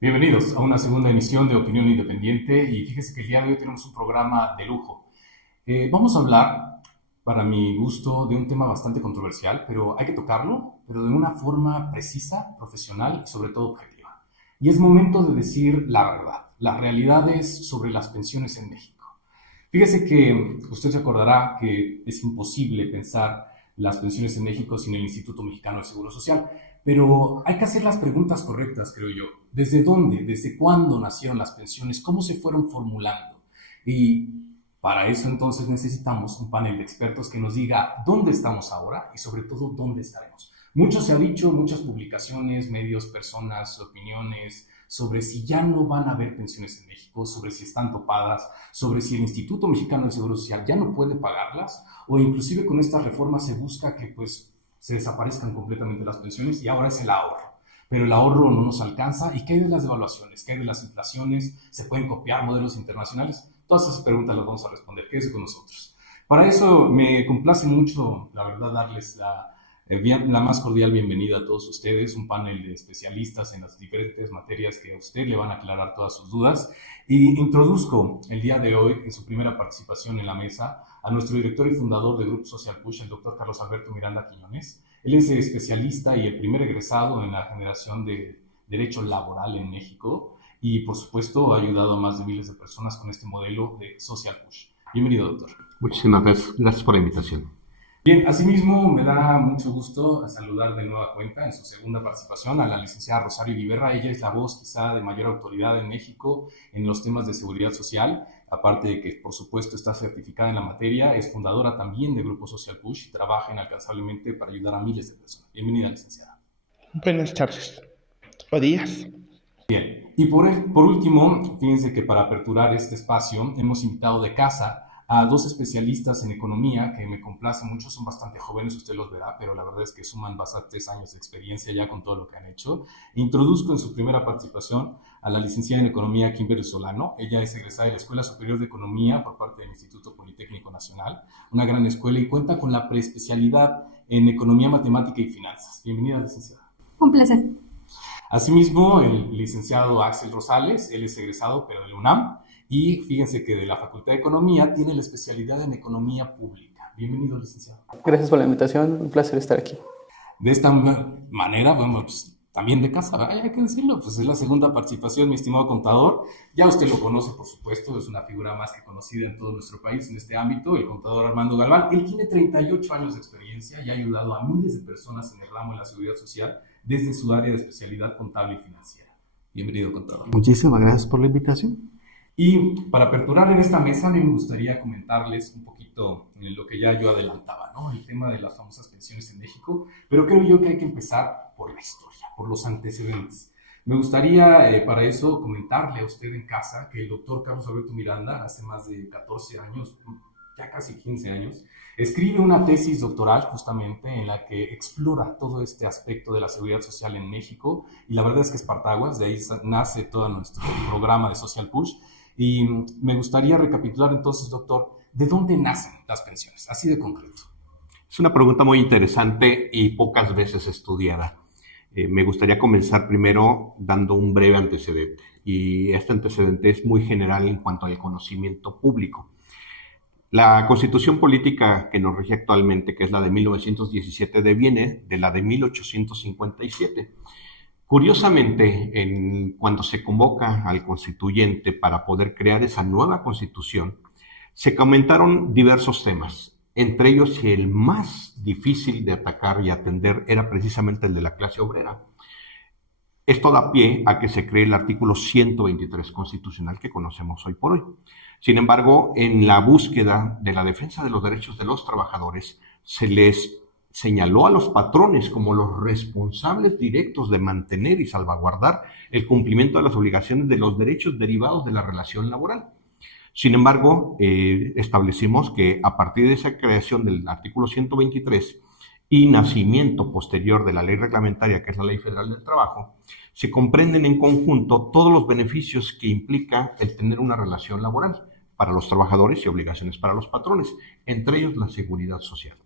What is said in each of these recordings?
Bienvenidos a una segunda emisión de Opinión Independiente y fíjese que el día de hoy tenemos un programa de lujo. Vamos a hablar, para mi gusto, de un tema bastante controversial, pero hay que tocarlo, pero de una forma precisa, profesional y sobre todo objetiva. Y es momento de decir la verdad, las realidades sobre las pensiones en México. Fíjese que usted se acordará que es imposible pensar las pensiones en México sin el Instituto Mexicano de Seguro Social, pero hay que hacer las preguntas correctas, creo yo. ¿Desde dónde? ¿Desde cuándo nacieron las pensiones? ¿Cómo se fueron formulando? Y para eso entonces necesitamos un panel de expertos que nos diga dónde estamos ahora y sobre todo dónde estaremos. Mucho se ha dicho, muchas publicaciones, medios, personas, opiniones, sobre si ya no van a haber pensiones en México, sobre si están topadas, sobre si el Instituto Mexicano del Seguro Social ya no puede pagarlas, o inclusive con estas reformas se busca que pues se desaparezcan completamente las pensiones y ahora es el ahorro. Pero el ahorro no nos alcanza. ¿Y qué hay de las devaluaciones? ¿Qué hay de las inflaciones? ¿Se pueden copiar modelos internacionales? Todas esas preguntas las vamos a responder. Quédese con nosotros. Para eso me complace mucho, la verdad, darles la más cordial bienvenida a todos ustedes, un panel de especialistas en las diferentes materias que a usted le van a aclarar todas sus dudas. Y introduzco el día de hoy, en su primera participación en la mesa, a nuestro director y fundador de Grupo Social Push, el doctor Carlos Alberto Miranda Quiñones. Él es especialista y el primer egresado en la generación de derecho laboral en México y, por supuesto, ha ayudado a más de miles de personas con este modelo de Social Push. Bienvenido, doctor. Muchísimas gracias por la invitación. Bien, asimismo me da mucho gusto saludar de nueva cuenta en su segunda participación a la licenciada Rosario Ibarra. Ella es la voz quizá de mayor autoridad en México en los temas de seguridad social, aparte de que por supuesto está certificada en la materia, es fundadora también de Grupo Social Push y trabaja inalcanzablemente para ayudar a miles de personas. Bienvenida, licenciada. Buenas tardes o días. Bien, y por último, fíjense que para aperturar este espacio hemos invitado de casa a dos especialistas en economía que me complace mucho, son bastante jóvenes, usted los verá, pero la verdad es que suman bastantes años de experiencia ya con todo lo que han hecho. Introduzco en su primera participación a la licenciada en economía Kimberly Solano. Ella es egresada de la Escuela Superior de Economía por parte del Instituto Politécnico Nacional, una gran escuela, y cuenta con la preespecialidad en economía, matemática y finanzas. Bienvenida, licenciada. Un placer. Asimismo, el licenciado Axel Rosales, él es egresado, pero de la UNAM, y fíjense que de la Facultad de Economía tiene la especialidad en Economía Pública. Bienvenido, licenciado. Gracias por la invitación, un placer estar aquí. De esta manera, bueno, pues también de casa, ¿verdad? Hay que decirlo, pues es la segunda participación, mi estimado contador. Ya usted lo conoce, por supuesto, es una figura más que conocida en todo nuestro país en este ámbito, el contador Armando Galván. Él tiene 38 años de experiencia y ha ayudado a miles de personas en el ramo de la seguridad social desde su área de especialidad contable y financiera. Bienvenido, contador. Muchísimas gracias por la invitación. Y para aperturar en esta mesa, a mí me gustaría comentarles un poquito en lo que ya yo adelantaba, ¿no? El tema de las famosas pensiones en México, pero creo yo que hay que empezar por la historia, por los antecedentes. Me gustaría para eso comentarle a usted en casa que el doctor Carlos Alberto Miranda, hace más de 14 años, ya casi 15 años, escribe una tesis doctoral justamente en la que explora todo este aspecto de la seguridad social en México, y la verdad es que es partaguas, de ahí nace todo nuestro programa de Social Push. Y me gustaría recapitular entonces, doctor, ¿de dónde nacen las pensiones? Así de concreto. Es una pregunta muy interesante y pocas veces estudiada. Me gustaría comenzar primero dando un breve antecedente. Y este antecedente es muy general en cuanto al conocimiento público. La Constitución política que nos rige actualmente, que es la de 1917, deviene de la de 1857. Curiosamente, cuando se convoca al constituyente para poder crear esa nueva constitución, se comentaron diversos temas, entre ellos el más difícil de atacar y atender era precisamente el de la clase obrera. Esto da pie a que se cree el artículo 123 constitucional que conocemos hoy por hoy. Sin embargo, en la búsqueda de la defensa de los derechos de los trabajadores, se les señaló a los patrones como los responsables directos de mantener y salvaguardar el cumplimiento de las obligaciones de los derechos derivados de la relación laboral. Sin embargo, establecimos que a partir de esa creación del artículo 123 y nacimiento posterior de la ley reglamentaria, que es la Ley Federal del Trabajo, se comprenden en conjunto todos los beneficios que implica el tener una relación laboral para los trabajadores y obligaciones para los patrones, entre ellos la seguridad social.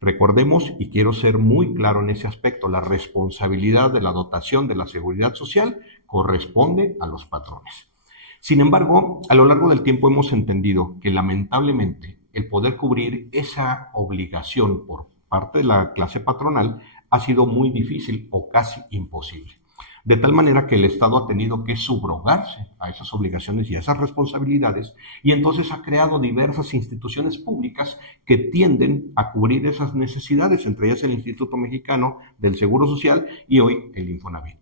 Recordemos, y quiero ser muy claro en ese aspecto, la responsabilidad de la dotación de la seguridad social corresponde a los patrones. Sin embargo, a lo largo del tiempo hemos entendido que lamentablemente el poder cubrir esa obligación por parte de la clase patronal ha sido muy difícil o casi imposible. De tal manera que el Estado ha tenido que subrogarse a esas obligaciones y a esas responsabilidades, y entonces ha creado diversas instituciones públicas que tienden a cubrir esas necesidades, entre ellas el Instituto Mexicano del Seguro Social y hoy el Infonavit.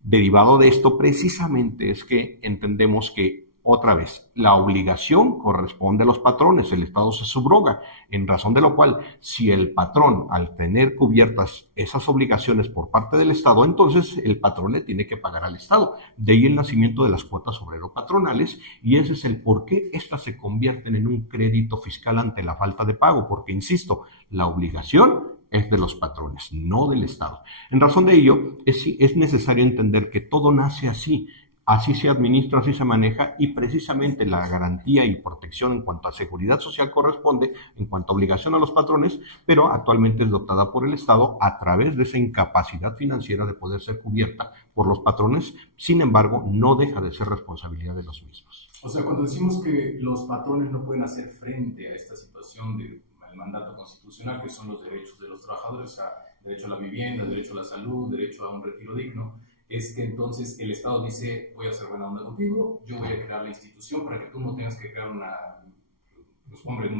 Derivado de esto, precisamente es que entendemos que, otra vez, la obligación corresponde a los patrones, el Estado se subroga, en razón de lo cual, si el patrón, al tener cubiertas esas obligaciones por parte del Estado, entonces el patrón le tiene que pagar al Estado. De ahí el nacimiento de las cuotas obrero-patronales, y ese es el por qué estas se convierten en un crédito fiscal ante la falta de pago, porque, insisto, la obligación es de los patrones, no del Estado. En razón de ello, es necesario entender que todo nace así. Así se administra, así se maneja, y precisamente la garantía y protección en cuanto a seguridad social corresponde en cuanto a obligación a los patrones, pero actualmente es dotada por el Estado a través de esa incapacidad financiera de poder ser cubierta por los patrones. Sin embargo, no deja de ser responsabilidad de los mismos. O sea, cuando decimos que los patrones no pueden hacer frente a esta situación del mandato constitucional, que son los derechos de los trabajadores, o sea, derecho a la vivienda, derecho a la salud, derecho a un retiro digno, es que entonces el Estado dice, voy a hacer buena onda contigo, yo voy a crear la institución para que tú no tengas que crear un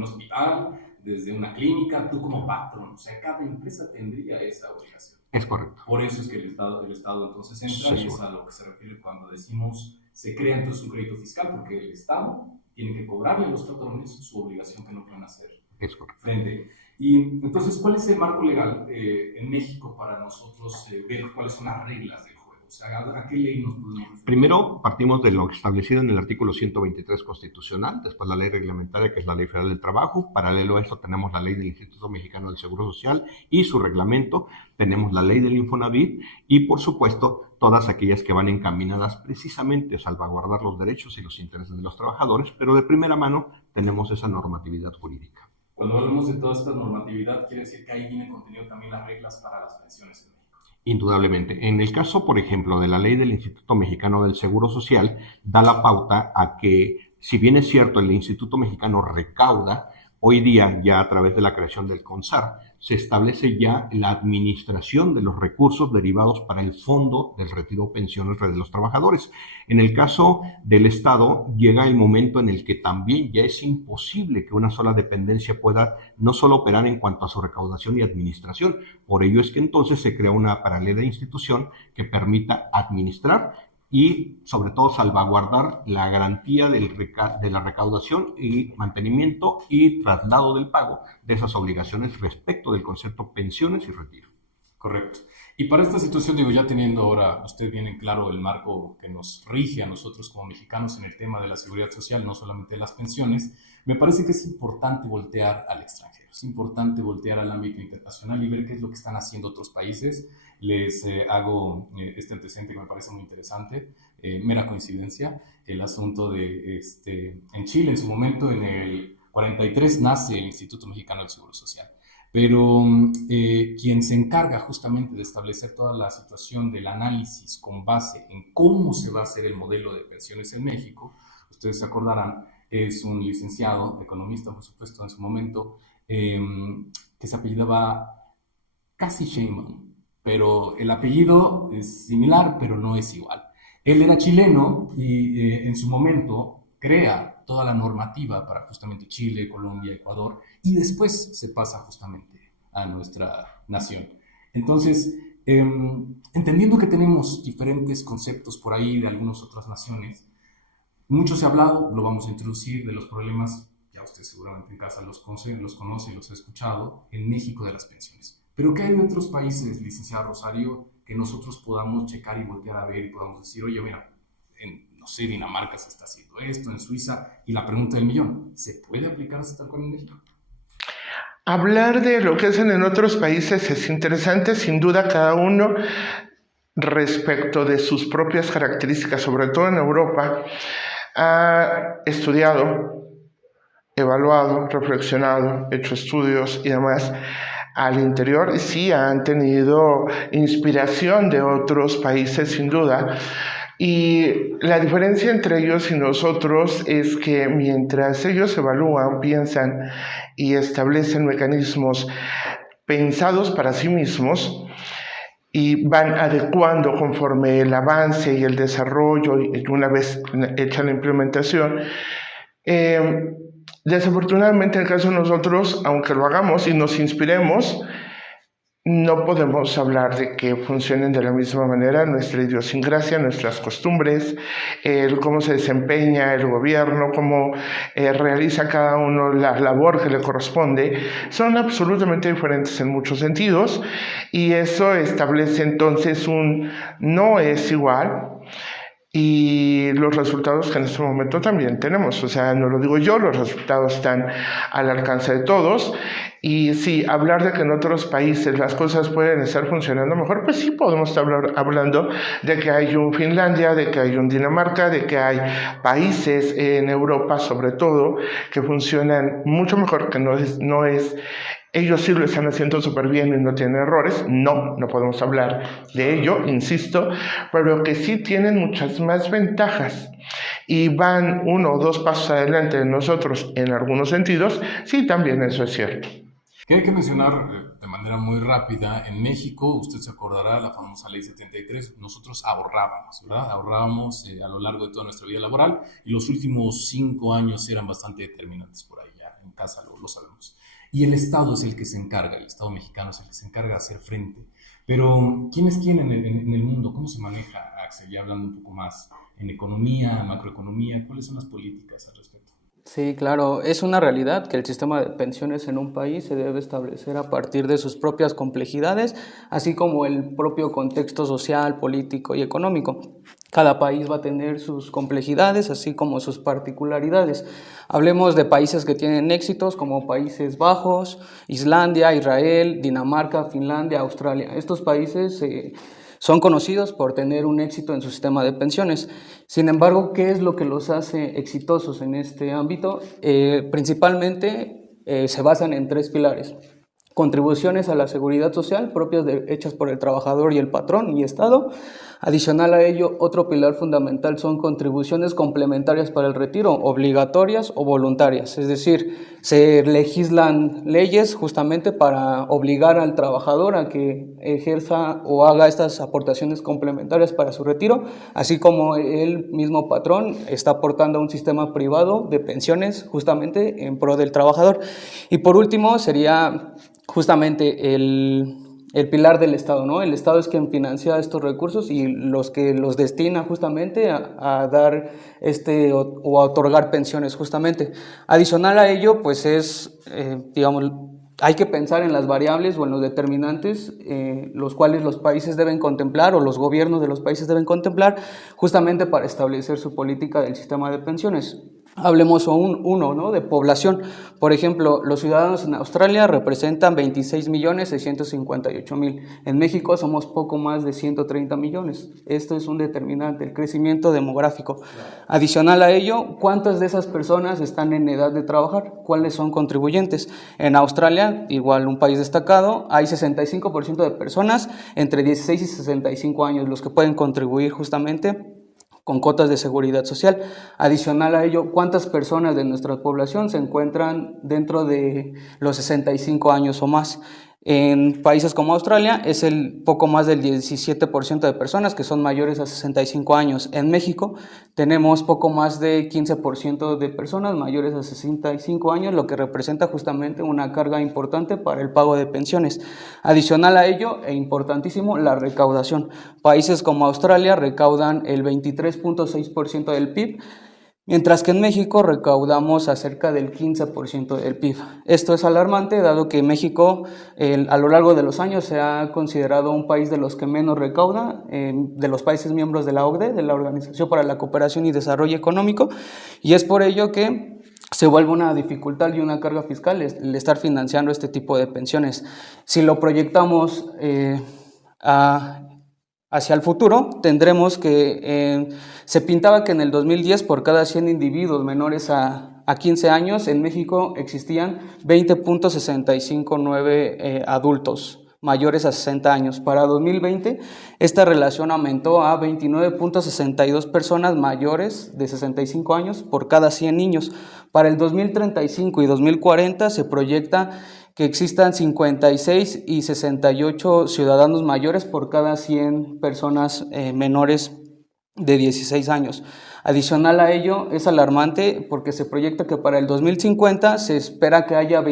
hospital, desde una clínica, tú como patrón. O sea, cada empresa tendría esa obligación. Es correcto. Por eso es que el Estado entonces entra, y es a lo que se refiere cuando decimos, se crea entonces un crédito fiscal, porque el Estado tiene que cobrarle a los patrones su obligación que no pueden hacer frente. Y entonces, ¿cuál es el marco legal en México para nosotros ver cuáles son las reglas del juego? O sea, ¿a qué ley nos podemos referir? Primero, partimos de lo establecido en el artículo 123 constitucional, después la ley reglamentaria, que es la Ley Federal del Trabajo. Paralelo a esto tenemos la ley del Instituto Mexicano del Seguro Social y su reglamento, tenemos la ley del Infonavit y, por supuesto, todas aquellas que van encaminadas precisamente a salvaguardar los derechos y los intereses de los trabajadores, pero de primera mano tenemos esa normatividad jurídica. Cuando hablamos de toda esta normatividad, quiere decir que ahí viene contenido también las reglas para las pensiones en México. Indudablemente. En el caso, por ejemplo, de la ley del Instituto Mexicano del Seguro Social, da la pauta a que, si bien es cierto, el Instituto Mexicano recauda, hoy día, ya a través de la creación del CONSAR, se establece ya la administración de los recursos derivados para el Fondo del Retiro de Pensiones de los Trabajadores. En el caso del Estado, llega el momento en el que también ya es imposible que una sola dependencia pueda no solo operar en cuanto a su recaudación y administración. Por ello es que entonces se crea una paralela institución que permita administrar y, sobre todo, salvaguardar la garantía de la recaudación y mantenimiento y traslado del pago de esas obligaciones respecto del concepto pensiones y retiro. Correcto. Y para esta situación, digo, ya teniendo ahora usted bien en claro el marco que nos rige a nosotros como mexicanos en el tema de la seguridad social, no solamente las pensiones, me parece que es importante voltear al extranjero, es importante voltear al ámbito internacional y ver qué es lo que están haciendo otros países. Les hago este antecedente que me parece muy interesante, mera coincidencia, el asunto de, en Chile en su momento, en el 43 nace el Instituto Mexicano del Seguro Social, pero quien se encarga justamente de establecer toda la situación del análisis con base en cómo se va a hacer el modelo de pensiones en México, ustedes se acordarán, es un licenciado, economista por supuesto en su momento, que se apellidaba casi Sheinbaum, pero el apellido es similar, pero no es igual. Él era chileno y en su momento crea toda la normativa para justamente Chile, Colombia, Ecuador, y después se pasa justamente a nuestra nación. Entonces, entendiendo que tenemos diferentes conceptos por ahí de algunas otras naciones, mucho se ha hablado, lo vamos a introducir, de los problemas, ya usted seguramente en casa los conoce y los ha escuchado, en México de las pensiones. Pero ¿qué hay de otros países, licenciada Rosario, que nosotros podamos checar y voltear a ver y podamos decir, oye, mira, no sé, Dinamarca se está haciendo esto, en Suiza, y la pregunta del millón, ¿se puede aplicar así tal cual en México? Hablar de lo que hacen en otros países es interesante, sin duda cada uno respecto de sus propias características, sobre todo en Europa, ha estudiado, evaluado, reflexionado, hecho estudios y demás al interior, y sí han tenido inspiración de otros países sin duda, Y la diferencia entre ellos y nosotros es que mientras ellos evalúan, piensan y establecen mecanismos pensados para sí mismos y van adecuando conforme el avance y el desarrollo y una vez hecha la implementación, desafortunadamente en el caso de nosotros, aunque lo hagamos y nos inspiremos, no podemos hablar de que funcionen de la misma manera nuestra idiosincrasia, nuestras costumbres, cómo se desempeña el gobierno, cómo realiza cada uno la labor que le corresponde, son absolutamente diferentes en muchos sentidos y eso establece entonces un no es igual. Y los resultados que en este momento también tenemos, o sea, no lo digo yo, los resultados están al alcance de todos. Y sí, hablar de que en otros países las cosas pueden estar funcionando mejor, pues sí podemos estar hablando de que hay un Finlandia, de que hay un Dinamarca, de que hay países en Europa sobre todo que funcionan mucho mejor, que no es ellos sí lo están haciendo súper bien y no tienen errores. No podemos hablar de ello, insisto, pero que sí tienen muchas más ventajas y van 1 o 2 pasos adelante de nosotros en algunos sentidos. Sí, también eso es cierto. Hay que mencionar de manera muy rápida, en México, usted se acordará, la famosa Ley 73, nosotros ahorrábamos, ¿verdad? Ahorrábamos a lo largo de toda nuestra vida laboral y los últimos 5 años eran bastante determinantes por ahí, ya en casa lo sabemos. Y el Estado es el que se encarga, el Estado mexicano es el que se encarga de hacer frente. Pero, ¿quién es quién en el mundo? ¿Cómo se maneja, Axel? Ya hablando un poco más en economía, macroeconomía, ¿cuáles son las políticas al respecto? Sí, claro, es una realidad que el sistema de pensiones en un país se debe establecer a partir de sus propias complejidades, así como el propio contexto social, político y económico. Cada país va a tener sus complejidades, así como sus particularidades. Hablemos de países que tienen éxitos como Países Bajos, Islandia, Israel, Dinamarca, Finlandia, Australia. Estos países son conocidos por tener un éxito en su sistema de pensiones. Sin embargo, ¿qué es lo que los hace exitosos en este ámbito? Principalmente se basan en 3 pilares. Contribuciones a la seguridad social propias hechas por el trabajador y el patrón y Estado. Adicional a ello, otro pilar fundamental son contribuciones complementarias para el retiro, obligatorias o voluntarias. Es decir, se legislan leyes justamente para obligar al trabajador a que ejerza o haga estas aportaciones complementarias para su retiro, así como el mismo patrón está aportando a un sistema privado de pensiones justamente en pro del trabajador. Y por último sería justamente el pilar del Estado, ¿no? El Estado es quien financia estos recursos y los que los destina justamente a dar o a otorgar pensiones justamente. Adicional a ello, pues hay que pensar en las variables o en los determinantes los cuales los países deben contemplar o los gobiernos de los países deben contemplar justamente para establecer su política del sistema de pensiones. Hablemos ¿no? de población. Por ejemplo, los ciudadanos en Australia representan 26.658.000. En México somos poco más de 130 millones. Esto es un determinante, el crecimiento demográfico. Adicional a ello, ¿cuántas de esas personas están en edad de trabajar? ¿Cuáles son contribuyentes? En Australia, igual un país destacado, hay 65% de personas entre 16 y 65 años los que pueden contribuir justamente con cuotas de seguridad social. Adicional a ello, ¿cuántas personas de nuestra población se encuentran dentro de los 65 años o más? En países como Australia es el poco más del 17% de personas que son mayores a 65 años. En México tenemos poco más de 15% de personas mayores a 65 años, lo que representa justamente una carga importante para el pago de pensiones. Adicional a ello, e importantísimo, la recaudación. Países como Australia recaudan el 23.6% del PIB, mientras que en México recaudamos acerca del 15% del PIB. Esto es alarmante, dado que México a lo largo de los años se ha considerado un país de los que menos recauda, de los países miembros de la OCDE, de la Organización para la Cooperación y Desarrollo Económico, y es por ello que se vuelve una dificultad y una carga fiscal el estar financiando este tipo de pensiones. Si lo proyectamos hacia el futuro, tendremos que se pintaba que en el 2010 por cada 100 individuos menores a 15 años en México existían 20.659 adultos mayores a 60 años. Para 2020, esta relación aumentó a 29.62 personas mayores de 65 años por cada 100 niños. Para el 2035 y 2040 se proyecta que existan 56 y 68 ciudadanos mayores por cada 100 personas menores de 16 años. Adicional a ello, es alarmante porque se proyecta que para el 2050 se espera que haya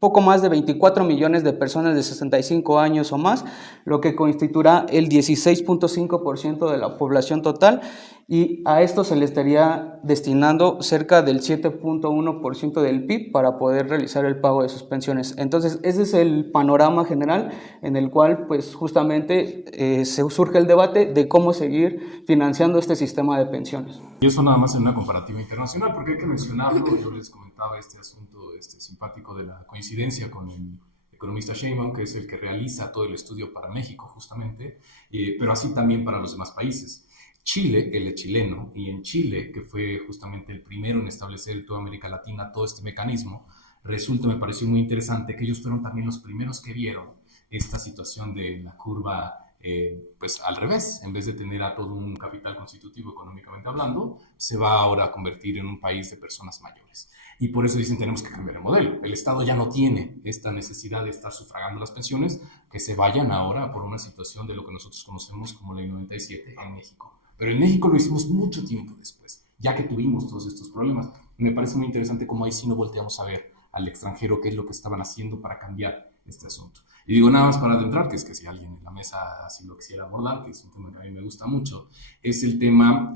poco más de 24 millones de personas de 65 años o más, lo que constituirá el 16.5% de la población total, y a esto se le estaría destinando cerca del 7.1% del PIB para poder realizar el pago de sus pensiones. Entonces, ese es el panorama general en el cual, pues, justamente se surge el debate de cómo seguir financiando este sistema de pensiones. Y eso nada más en una comparativa internacional, porque hay que mencionarlo. Yo les comentaba este asunto simpático de la coincidencia con el economista Sheinbaum, que es el que realiza todo el estudio para México, justamente, pero así también para los demás países. Chile, él es chileno, y en Chile, que fue justamente el primero en establecer en toda América Latina todo este mecanismo, me pareció muy interesante que ellos fueron también los primeros que vieron esta situación de la curva pues al revés. En vez de tener a todo un capital constitutivo económicamente hablando, se va ahora a convertir en un país de personas mayores. Y por eso dicen, tenemos que cambiar el modelo. El Estado ya no tiene esta necesidad de estar sufragando las pensiones, que se vayan ahora por una situación de lo que nosotros conocemos como Ley 97 en México. Pero en México lo hicimos mucho tiempo después, ya que tuvimos todos estos problemas. Me parece muy interesante cómo ahí sí no volteamos a ver al extranjero qué es lo que estaban haciendo para cambiar este asunto. Y digo nada más para adentrar, que es que si alguien en la mesa así lo quisiera abordar, que es un tema que a mí me gusta mucho, es el tema,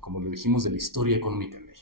como lo dijimos, de la historia económica en México.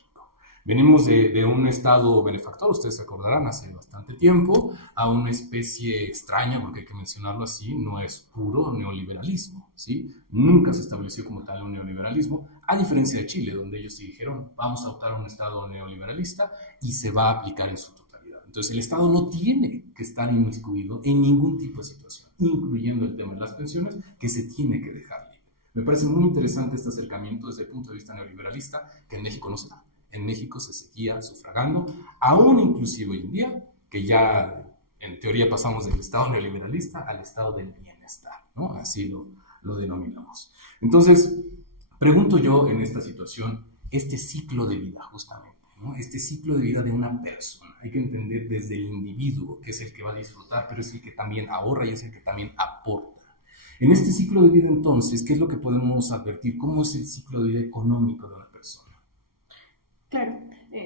Venimos de un estado benefactor, ustedes se acordarán, hace bastante tiempo, a una especie extraña, porque hay que mencionarlo así, no es puro neoliberalismo, ¿sí? Nunca se estableció como tal un neoliberalismo, a diferencia de Chile, donde ellos sí dijeron, vamos a optar a un estado neoliberalista y se va a aplicar en su totalidad. Entonces el Estado no tiene que estar inmiscuido en ningún tipo de situación, incluyendo el tema de las pensiones, que se tiene que dejar libre. Me parece muy interesante este acercamiento desde el punto de vista neoliberalista, que en México no se da. En México se seguía sufragando, aún inclusive hoy en día, que ya en teoría pasamos del estado neoliberalista al estado del bienestar, ¿no? Así lo denominamos. Entonces, pregunto yo en esta situación, este ciclo de vida justamente, ¿no? Este ciclo de vida de una persona, hay que entender desde el individuo, que es el que va a disfrutar, pero es el que también ahorra y es el que también aporta. En este ciclo de vida entonces, ¿qué es lo que podemos advertir? ¿Cómo es el ciclo de vida económico de una persona? Claro,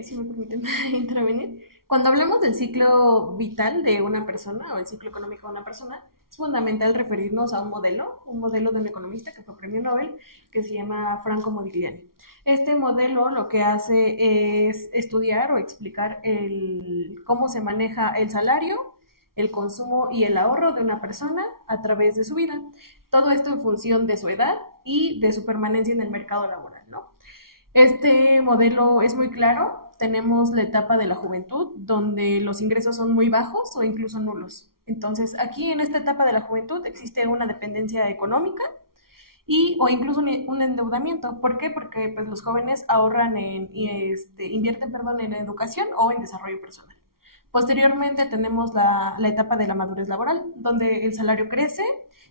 si me permiten intervenir. Cuando hablamos del ciclo vital de una persona o el ciclo económico de una persona, es fundamental referirnos a un modelo de un economista que fue premio Nobel, que se llama Franco Modigliani. Este modelo lo que hace es estudiar o explicar cómo se maneja el salario, el consumo y el ahorro de una persona a través de su vida. Todo esto en función de su edad y de su permanencia en el mercado laboral, ¿no? Este modelo es muy claro. Tenemos la etapa de la juventud, donde los ingresos son muy bajos o incluso nulos. Entonces, aquí en esta etapa de la juventud existe una dependencia económica o incluso un endeudamiento. ¿Por qué? Porque pues, los jóvenes ahorran invierten en educación o en desarrollo personal. Posteriormente tenemos la etapa de la madurez laboral, donde el salario crece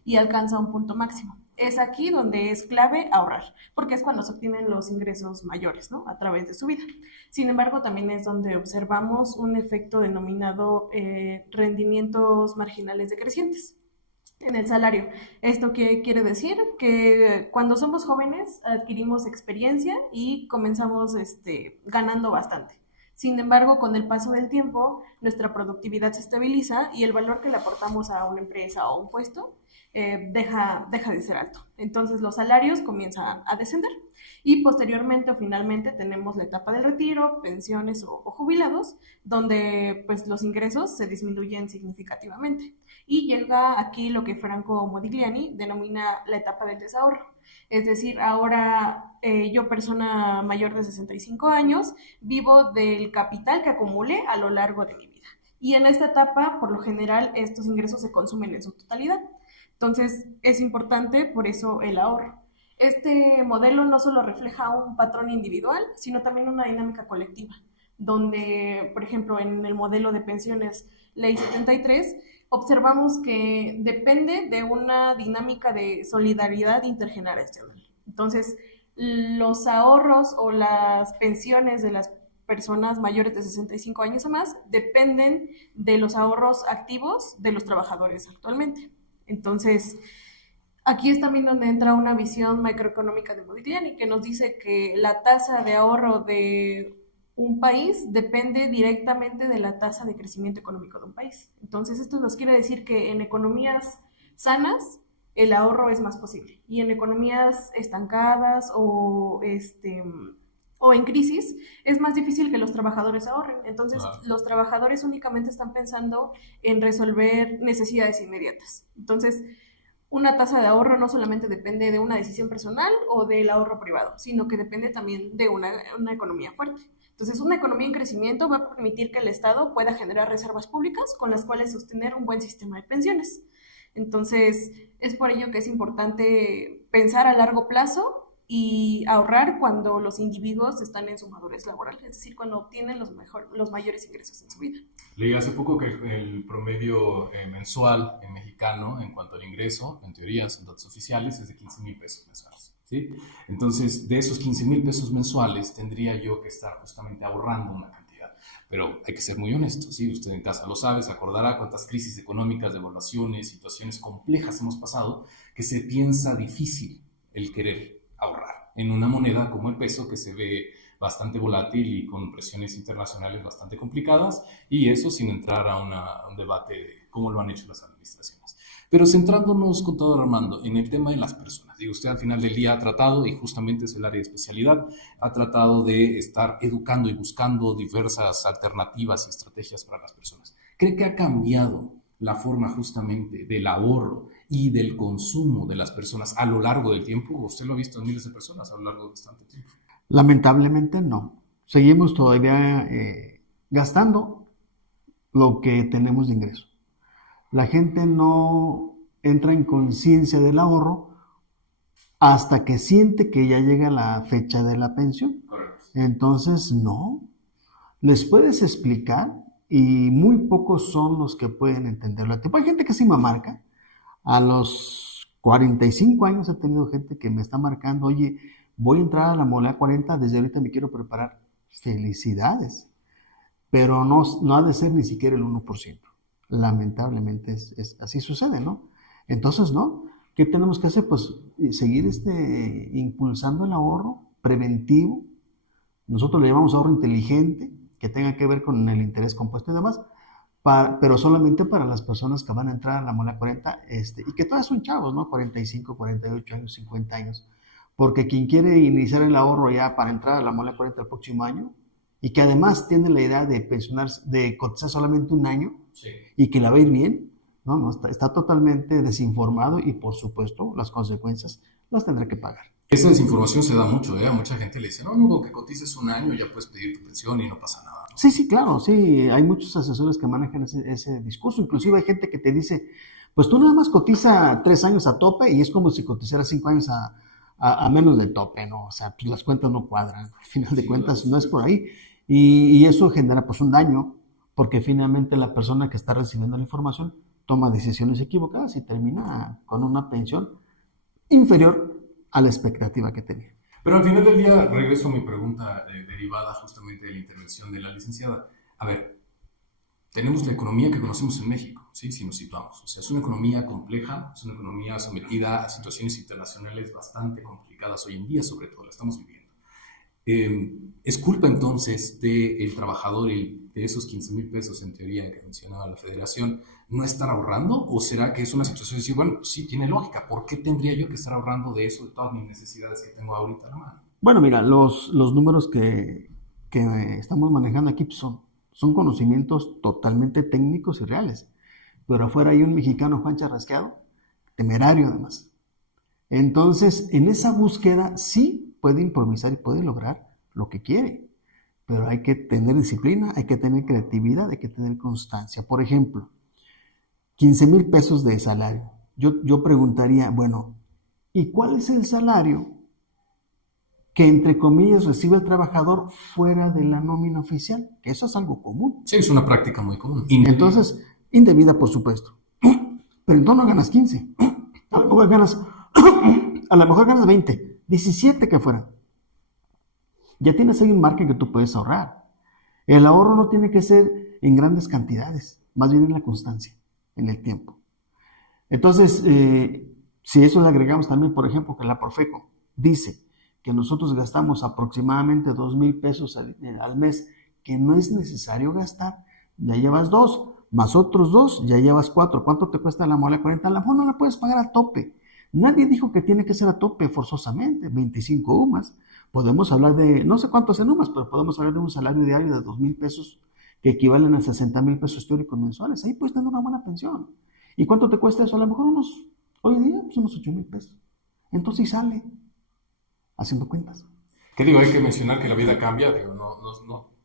y alcanza un punto máximo. Es aquí donde es clave ahorrar, porque es cuando se obtienen los ingresos mayores, ¿no? A través de su vida. Sin embargo, también es donde observamos un efecto denominado rendimientos marginales decrecientes en el salario. ¿Esto qué quiere decir? Que cuando somos jóvenes adquirimos experiencia y comenzamos ganando bastante. Sin embargo, con el paso del tiempo, nuestra productividad se estabiliza y el valor que le aportamos a una empresa o a un puesto deja de ser alto. Entonces los salarios comienzan a descender y posteriormente o finalmente tenemos la etapa del retiro, pensiones o jubilados, donde pues los ingresos se disminuyen significativamente. Y llega aquí lo que Franco Modigliani denomina la etapa del desahorro. Es decir, ahora yo, persona mayor de 65 años, vivo del capital que acumulé a lo largo de mi vida. Y en esta etapa, por lo general, estos ingresos se consumen en su totalidad. Entonces, es importante, por eso, el ahorro. Este modelo no solo refleja un patrón individual, sino también una dinámica colectiva, donde, por ejemplo, en el modelo de pensiones Ley 73, observamos que depende de una dinámica de solidaridad intergeneracional. Entonces, los ahorros o las pensiones de las personas mayores de 65 años o más dependen de los ahorros activos de los trabajadores actualmente. Entonces, aquí es también donde entra una visión macroeconómica de Modigliani, que nos dice que la tasa de ahorro de un país depende directamente de la tasa de crecimiento económico de un país. Entonces, esto nos quiere decir que en economías sanas el ahorro es más posible, y en economías estancadas o en crisis es más difícil que los trabajadores ahorren. Entonces, los trabajadores únicamente están pensando en resolver necesidades inmediatas. Entonces, una tasa de ahorro no solamente depende de una decisión personal o del ahorro privado, sino que depende también de una economía fuerte. Entonces, una economía en crecimiento va a permitir que el Estado pueda generar reservas públicas con las cuales sostener un buen sistema de pensiones. Entonces, es por ello que es importante pensar a largo plazo y ahorrar cuando los individuos están en su madurez laboral, es decir, cuando obtienen los mayores ingresos en su vida. Leí hace poco que el promedio mensual en mexicano en cuanto al ingreso, en teoría son datos oficiales, es de 15,000 pesos mensuales, ¿sí? Entonces, de esos 15,000 pesos mensuales tendría yo que estar justamente ahorrando una cantidad. Pero hay que ser muy honestos, ¿sí? Usted en casa lo sabe, se acordará cuántas crisis económicas, devaluaciones, situaciones complejas hemos pasado, que se piensa difícil el querer ahorrar en una moneda como el peso, que se ve bastante volátil y con presiones internacionales bastante complicadas, y eso sin entrar a un debate de cómo lo han hecho las administraciones. Pero centrándonos, contador Armando, en el tema de las personas. Digo, usted al final del día ha tratado, y justamente es el área de especialidad, ha tratado de estar educando y buscando diversas alternativas y estrategias para las personas. ¿Cree que ha cambiado la forma justamente del ahorro y del consumo de las personas a lo largo del tiempo? Usted lo ha visto en miles de personas a lo largo de bastante tiempo. Lamentablemente no. Seguimos todavía gastando lo que tenemos de ingreso. La gente no entra en conciencia del ahorro hasta que siente que ya llega la fecha de la pensión. Correcto. Entonces, no. Les puedes explicar y muy pocos son los que pueden entenderlo. Hay gente que sí me marca. A los 45 años he tenido gente que me está marcando, oye, voy a entrar a la modalidad 40, desde ahorita me quiero preparar. Felicidades. Pero no ha de ser ni siquiera el 1%. Lamentablemente así sucede, ¿no? Entonces, ¿no? ¿Qué tenemos que hacer? Pues seguir impulsando el ahorro preventivo. Nosotros le llamamos ahorro inteligente, que tenga que ver con el interés compuesto y demás, pero solamente para las personas que van a entrar a la modalidad 40 y que todavía son chavos, ¿no? 45, 48 años, 50 años. Porque quien quiere iniciar el ahorro ya para entrar a la modalidad 40 el próximo año, y que además tiene la idea de pensionarse, de cotizar solamente un año, sí, y que la va a ir bien, no está totalmente desinformado, y por supuesto las consecuencias las tendrá que pagar. Esa desinformación se da mucho, ¿eh? A mucha gente le dice, no, con que cotices un año ya puedes pedir tu pensión y no pasa nada, ¿no? Sí, claro, sí, hay muchos asesores que manejan ese discurso. Inclusive hay gente que te dice, pues tú nada más cotiza 3 años a tope, y es como si cotizara 5 años a menos del tope, ¿no? O sea, pues las cuentas no cuadran, al final de cuentas no es por ahí. Y eso genera pues un daño, porque finalmente la persona que está recibiendo la información toma decisiones equivocadas y termina con una pensión inferior a la expectativa que tenía. Pero al final del día, regreso a mi pregunta derivada justamente de la intervención de la licenciada. A ver, tenemos la economía que conocemos en México, ¿sí? Si nos situamos. O sea, es una economía compleja, es una economía sometida a situaciones internacionales bastante complicadas hoy en día, sobre todo, la estamos viviendo. ¿Es culpa entonces del trabajador y de esos 15,000 pesos en teoría que mencionaba la Federación no estar ahorrando? ¿O será que es una situación de decir, bueno, sí, tiene lógica, ¿por qué tendría yo que estar ahorrando de eso, de todas mis necesidades que tengo ahorita a la mano? Bueno, mira, los números que estamos manejando aquí son conocimientos totalmente técnicos y reales, pero afuera hay un mexicano, Juan Charrasqueado, temerario además. Entonces, en esa búsqueda sí puede improvisar y puede lograr lo que quiere, pero hay que tener disciplina, hay que tener creatividad, hay que tener constancia. Por ejemplo, 15,000 pesos de salario. Yo preguntaría, bueno, ¿y cuál es el salario que, entre comillas, recibe el trabajador fuera de la nómina oficial? Que eso es algo común. Sí, es una práctica muy común. Entonces, indebida, por supuesto. pero en torno ganas 15. A lo mejor ganas 20, 17 que fueran. Ya tienes ahí un margen que tú puedes ahorrar. El ahorro no tiene que ser en grandes cantidades, más bien en la constancia, en el tiempo. Entonces, si eso le agregamos también, por ejemplo, que la Profeco dice que nosotros gastamos aproximadamente 2,000 pesos al mes, que no es necesario gastar, ya llevas 2, más otros 2, ya llevas 4. ¿Cuánto te cuesta la mole 40? A lo mejor no la puedes pagar a tope. Nadie dijo que tiene que ser a tope forzosamente, 25 UMAS. Podemos hablar de, no sé cuántos en UMAS, pero podemos hablar de un salario diario de 2,000 pesos que equivalen a 60,000 pesos teóricos mensuales. Ahí puedes tener una buena pensión. ¿Y cuánto te cuesta eso? A lo mejor hoy día, unos 8,000 pesos. Entonces sale, haciendo cuentas. ¿Qué digo? Hay que mencionar que la vida cambia, digo,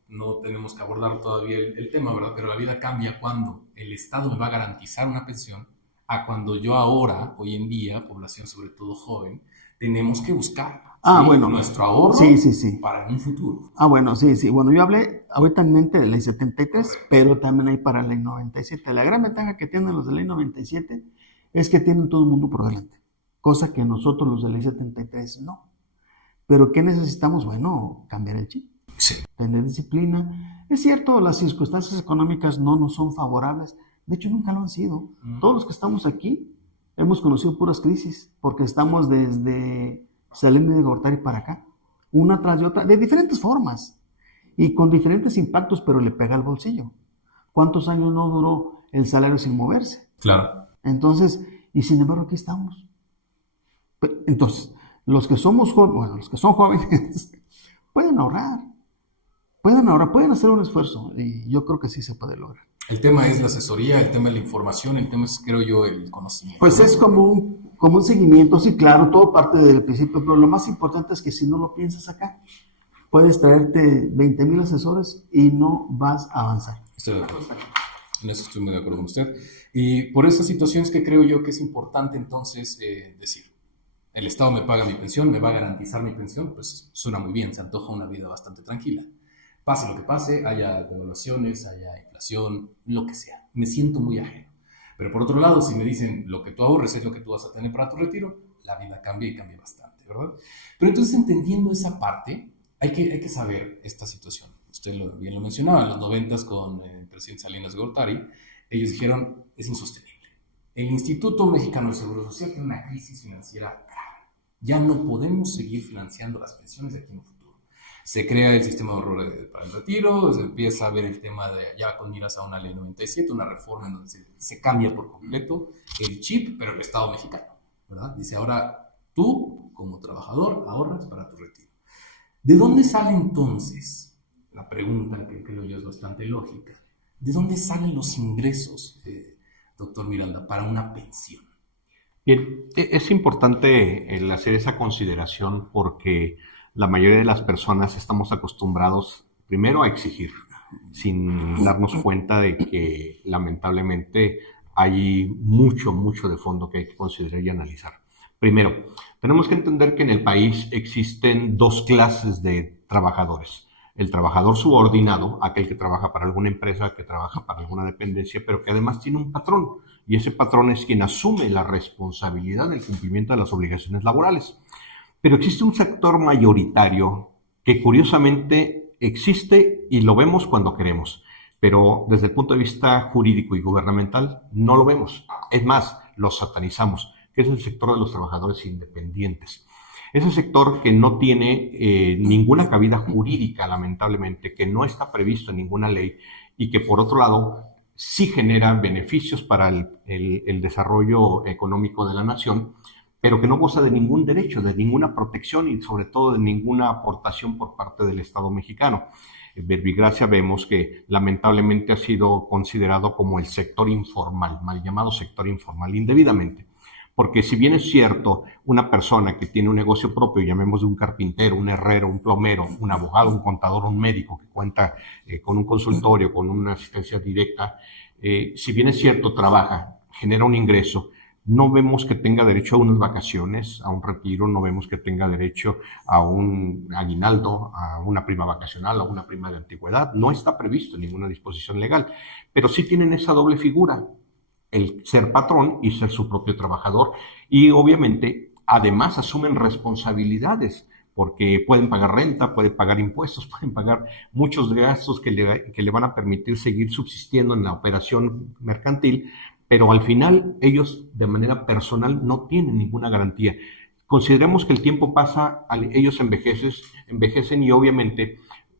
no tenemos que abordar todavía el tema, ¿verdad? Pero la vida cambia cuando el Estado me va a garantizar una pensión, a cuando yo ahora, hoy en día, población sobre todo joven, tenemos que buscar bueno, nuestro ahorro sí. para un futuro. Bueno, sí. Bueno, yo hablé ahorita en mente de ley 73, pero también hay para ley 97. La gran ventaja que tienen los de ley 97 es que tienen todo el mundo por delante, cosa que nosotros los de ley 73 no. ¿Pero qué necesitamos? Bueno, cambiar el chip. Sí. Tener disciplina. Es cierto, las circunstancias económicas no nos son favorables. De hecho, nunca lo han sido. Todos los que estamos aquí hemos conocido puras crisis, porque estamos desde Salinas de Gortari para acá, una tras de otra, de diferentes formas y con diferentes impactos, pero le pega al bolsillo. ¿Cuántos años no duró el salario sin moverse? Claro. Entonces, y sin embargo aquí estamos. Entonces, los que somos los que son jóvenes, pueden ahorrar, pueden hacer un esfuerzo y yo creo que sí se puede lograr. El tema es la asesoría, el tema es la información, el tema es, creo yo, el conocimiento. Pues es como un seguimiento, sí, claro, todo parte del principio, pero lo más importante es que si no lo piensas acá, puedes traerte 20,000 asesores y no vas a avanzar. Estoy de acuerdo. En eso estoy muy de acuerdo con usted. Y por esas situaciones que creo yo que es importante entonces decir, el Estado me paga mi pensión, me va a garantizar mi pensión, pues suena muy bien, se antoja una vida bastante tranquila. Pase lo que pase, haya devaluaciones, haya inflación, lo que sea. Me siento muy ajeno. Pero por otro lado, si me dicen lo que tú ahorres es lo que tú vas a tener para tu retiro, la vida cambia y cambia bastante, ¿verdad? Pero entonces, entendiendo esa parte, hay que saber esta situación. Usted bien lo mencionaba, en los 90 con el presidente Salinas de Gortari, ellos dijeron, es insostenible. El Instituto Mexicano del Seguro Social tiene una crisis financiera grave. Ya no podemos seguir financiando las pensiones de aquí en un futuro. Se crea el sistema de ahorro para el retiro, se empieza a ver el tema de, ya con miras a una ley 97, una reforma en donde se cambia por completo el chip, pero el Estado mexicano, ¿verdad? Dice, ahora tú, como trabajador, ahorras para tu retiro. ¿De dónde sale entonces? La pregunta que creo yo es bastante lógica. ¿De dónde salen los ingresos, doctor Miranda, para una pensión? Bien, es importante el hacer esa consideración porque la mayoría de las personas estamos acostumbrados primero a exigir, sin darnos cuenta de que lamentablemente hay mucho de fondo que hay que considerar y analizar. Primero, tenemos que entender que en el país existen dos clases de trabajadores. El trabajador subordinado, aquel que trabaja para alguna empresa, que trabaja para alguna dependencia, pero que además tiene un patrón, y ese patrón es quien asume la responsabilidad del cumplimiento de las obligaciones laborales. Pero existe un sector mayoritario que curiosamente existe y lo vemos cuando queremos, pero desde el punto de vista jurídico y gubernamental no lo vemos. Es más, lo satanizamos, que es el sector de los trabajadores independientes. Es un sector que no tiene ninguna cabida jurídica, lamentablemente, que no está previsto en ninguna ley y que, por otro lado, sí genera beneficios para el desarrollo económico de la nación, pero que no goza de ningún derecho, de ninguna protección y sobre todo de ninguna aportación por parte del Estado mexicano. En Verbigracia vemos que lamentablemente ha sido considerado como el sector informal, mal llamado sector informal, indebidamente. Porque si bien es cierto, una persona que tiene un negocio propio, llamemos de un carpintero, un herrero, un plomero, un abogado, un contador, un médico que cuenta con un consultorio, con una asistencia directa, si bien es cierto, trabaja, genera un ingreso, no vemos que tenga derecho a unas vacaciones, a un retiro, no vemos que tenga derecho a un aguinaldo, a una prima vacacional, a una prima de antigüedad. No está previsto en ninguna disposición legal, pero sí tienen esa doble figura. el ser patrón y ser su propio trabajador. Y obviamente, además, asumen responsabilidades, porque pueden pagar renta, pueden pagar impuestos, pueden pagar muchos gastos que le van a permitir seguir subsistiendo en la operación mercantil, pero al final ellos de manera personal no tienen ninguna garantía. Consideremos que el tiempo pasa, ellos envejecen y obviamente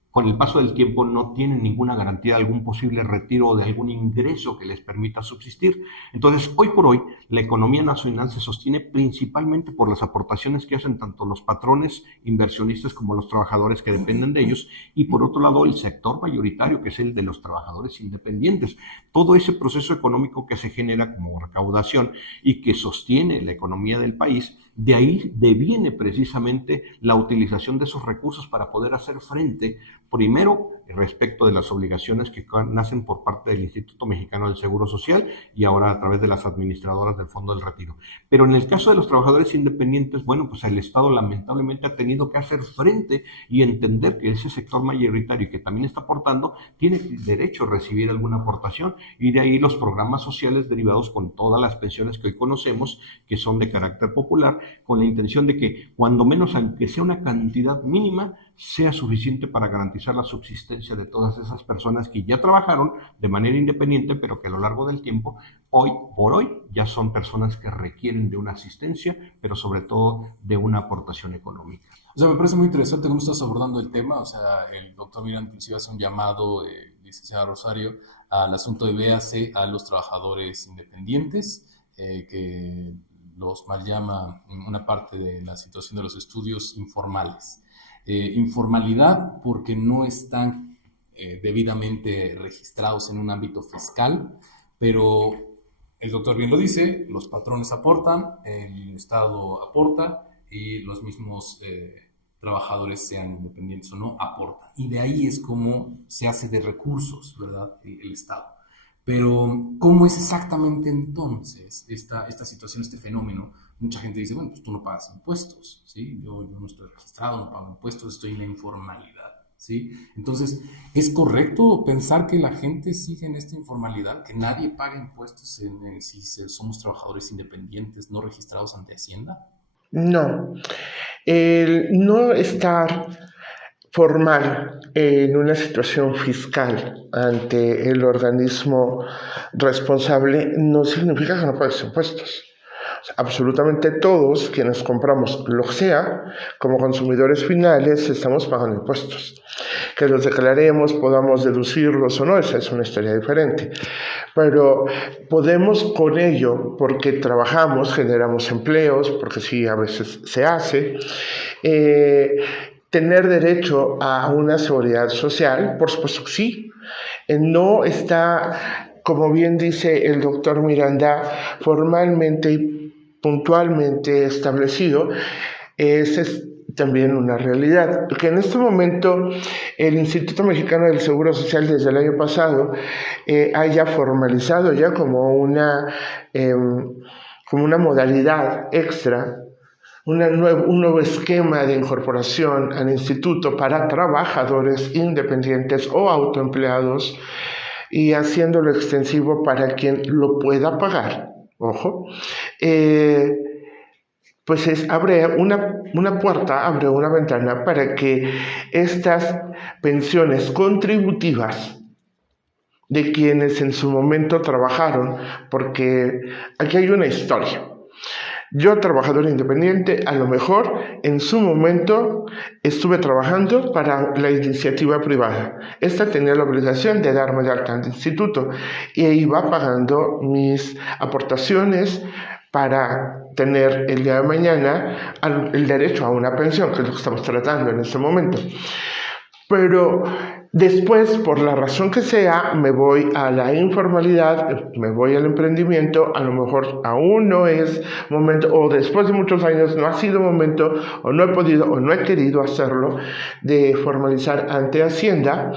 con el paso del tiempo no tienen ninguna garantía de algún posible retiro o de algún ingreso que les permita subsistir. Entonces, hoy por hoy, la economía nacional se sostiene principalmente por las aportaciones que hacen tanto los patrones, inversionistas, como los trabajadores que dependen de ellos, y por otro lado, el sector mayoritario, que es el de los trabajadores independientes. Todo ese proceso económico que se genera como recaudación y que sostiene la economía del país, de ahí deviene precisamente la utilización de esos recursos para poder hacer frente, primero, respecto de las obligaciones que nacen por parte del Instituto Mexicano del Seguro Social y ahora a través de las administradoras del Fondo del Retiro. Pero en el caso de los trabajadores independientes, bueno, pues el Estado lamentablemente ha tenido que hacer frente y entender que ese sector mayoritario que también está aportando tiene derecho a recibir alguna aportación, y de ahí los programas sociales derivados con todas las pensiones que hoy conocemos, que son de carácter popular, con la intención de que cuando menos, aunque sea una cantidad mínima, sea suficiente para garantizar la subsistencia de todas esas personas que ya trabajaron de manera independiente, pero que a lo largo del tiempo, hoy por hoy, ya son personas que requieren de una asistencia, pero sobre todo de una aportación económica. O sea, me parece muy interesante cómo estás abordando el tema. O sea, el doctor Miranda inclusive hace un llamado, licenciada Rosario, al asunto de véase a los trabajadores independientes, que los mal llama una parte de la situación de los estudios informales. Informalidad porque no están debidamente registrados en un ámbito fiscal, pero el doctor bien lo dice, los patrones aportan, el Estado aporta y los mismos trabajadores, sean independientes o no, aportan. Y de ahí es como se hace de recursos, ¿verdad?, el Estado. Pero, ¿cómo es exactamente entonces esta situación, este fenómeno? Mucha gente dice, bueno, pues tú no pagas impuestos, ¿sí? Yo no estoy registrado, no pago impuestos, estoy en la informalidad, ¿sí? Entonces, ¿es correcto pensar que la gente sigue en esta informalidad, que nadie paga impuestos si somos trabajadores independientes no registrados ante Hacienda? No. El no estar formal en una situación fiscal ante el organismo responsable no significa que no pagues impuestos. O sea, absolutamente todos quienes compramos lo que sea, como consumidores finales, estamos pagando impuestos. Que los declaremos, podamos deducirlos o no, esa es una historia diferente. Pero podemos con ello, porque trabajamos, generamos empleos, porque sí, a veces se hace, tener derecho a una seguridad social, por supuesto que sí. No está, como bien dice el doctor Miranda, formalmente y puntualmente establecido. Esa es también una realidad, que en este momento el Instituto Mexicano del Seguro Social desde el año pasado haya formalizado ya como una modalidad extra, un nuevo esquema de incorporación al instituto para trabajadores independientes o autoempleados, y haciéndolo extensivo para quien lo pueda pagar. Ojo, pues abre una puerta, abre una ventana para que estas pensiones contributivas de quienes en su momento trabajaron, porque aquí hay una historia. Yo, trabajador independiente, a lo mejor en su momento estuve trabajando para la iniciativa privada. Esta tenía la obligación de darme de alta al instituto y iba pagando mis aportaciones para tener el día de mañana el derecho a una pensión, que es lo que estamos tratando en este momento. Pero después, por la razón que sea, me voy a la informalidad, me voy al emprendimiento, a lo mejor aún no es momento, o después de muchos años no ha sido momento, o no he podido, o no he querido hacerlo, de formalizar ante Hacienda,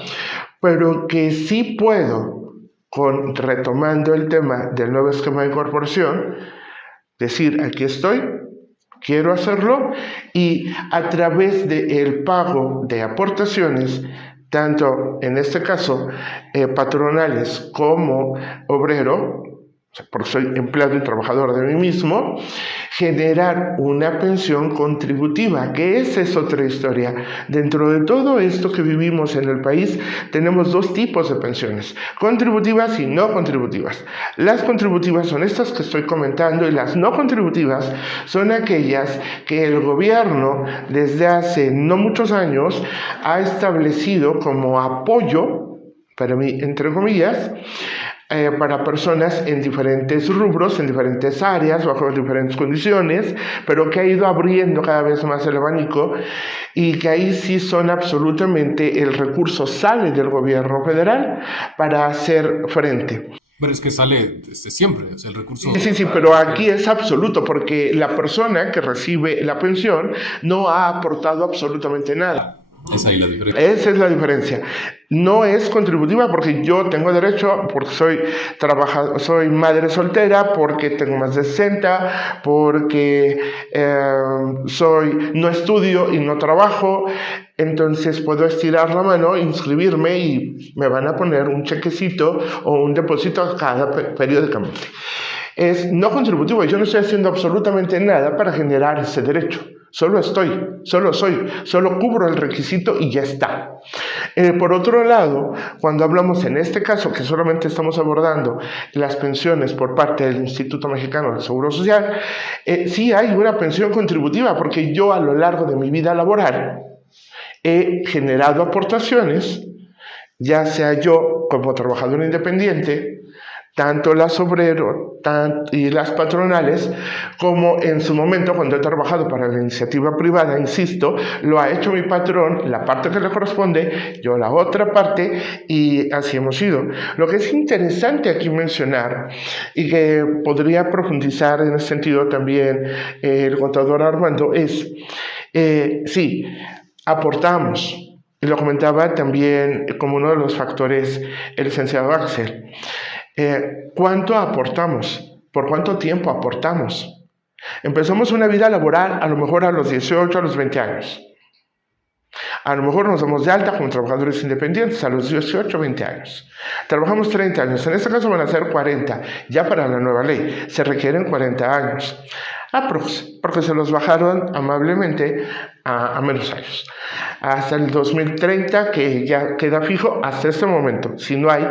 pero que sí puedo, retomando el tema del nuevo esquema de incorporación, decir, aquí estoy, quiero hacerlo, y a través del pago de aportaciones, tanto en este caso patronales como obrero, porque soy empleado y trabajador de mí mismo, generar una pensión contributiva, que esa es otra historia. Dentro de todo esto que vivimos en el país, tenemos dos tipos de pensiones, contributivas y no contributivas. Las contributivas son estas que estoy comentando y las no contributivas son aquellas que el gobierno desde hace no muchos años ha establecido como apoyo, para mí, entre comillas, para personas en diferentes rubros, en diferentes áreas, bajo diferentes condiciones, pero que ha ido abriendo cada vez más el abanico y que ahí sí son absolutamente, el recurso sale del gobierno federal para hacer frente. Bueno, es que sale siempre, o sea, el recurso... Sí, pero aquí es absoluto, porque la persona que recibe la pensión no ha aportado absolutamente nada. Es ahí la diferencia. Esa es la diferencia. No es contributiva porque yo tengo derecho, porque soy madre soltera, porque tengo más de 60, porque no estudio y no trabajo. Entonces puedo estirar la mano, inscribirme y me van a poner un chequecito o un depósito periódicamente. Es no contributivo. Yo no estoy haciendo absolutamente nada para generar ese derecho. Solo cubro el requisito y ya está. Por otro lado, cuando hablamos en este caso, que solamente estamos abordando las pensiones por parte del Instituto Mexicano del Seguro Social, sí hay una pensión contributiva, porque yo a lo largo de mi vida laboral he generado aportaciones, ya sea yo como trabajador independiente, tanto las obreros y las patronales, como en su momento cuando he trabajado para la iniciativa privada, insisto, lo ha hecho mi patrón, la parte que le corresponde, yo la otra parte, y así hemos ido. Lo que es interesante aquí mencionar, y que podría profundizar en ese sentido también el contador Armando, es, sí, aportamos, y lo comentaba también como uno de los factores el licenciado Axel. ¿Cuánto aportamos? ¿Por cuánto tiempo aportamos? Empezamos una vida laboral a lo mejor a los 18, a los 20 años. A lo mejor nos damos de alta como trabajadores independientes a los 18, 20 años. Trabajamos 30 años, en este caso van a ser 40, ya para la nueva ley, se requieren 40 años. Porque se los bajaron amablemente a menos años. Hasta el 2030, que ya queda fijo hasta este momento, si no hay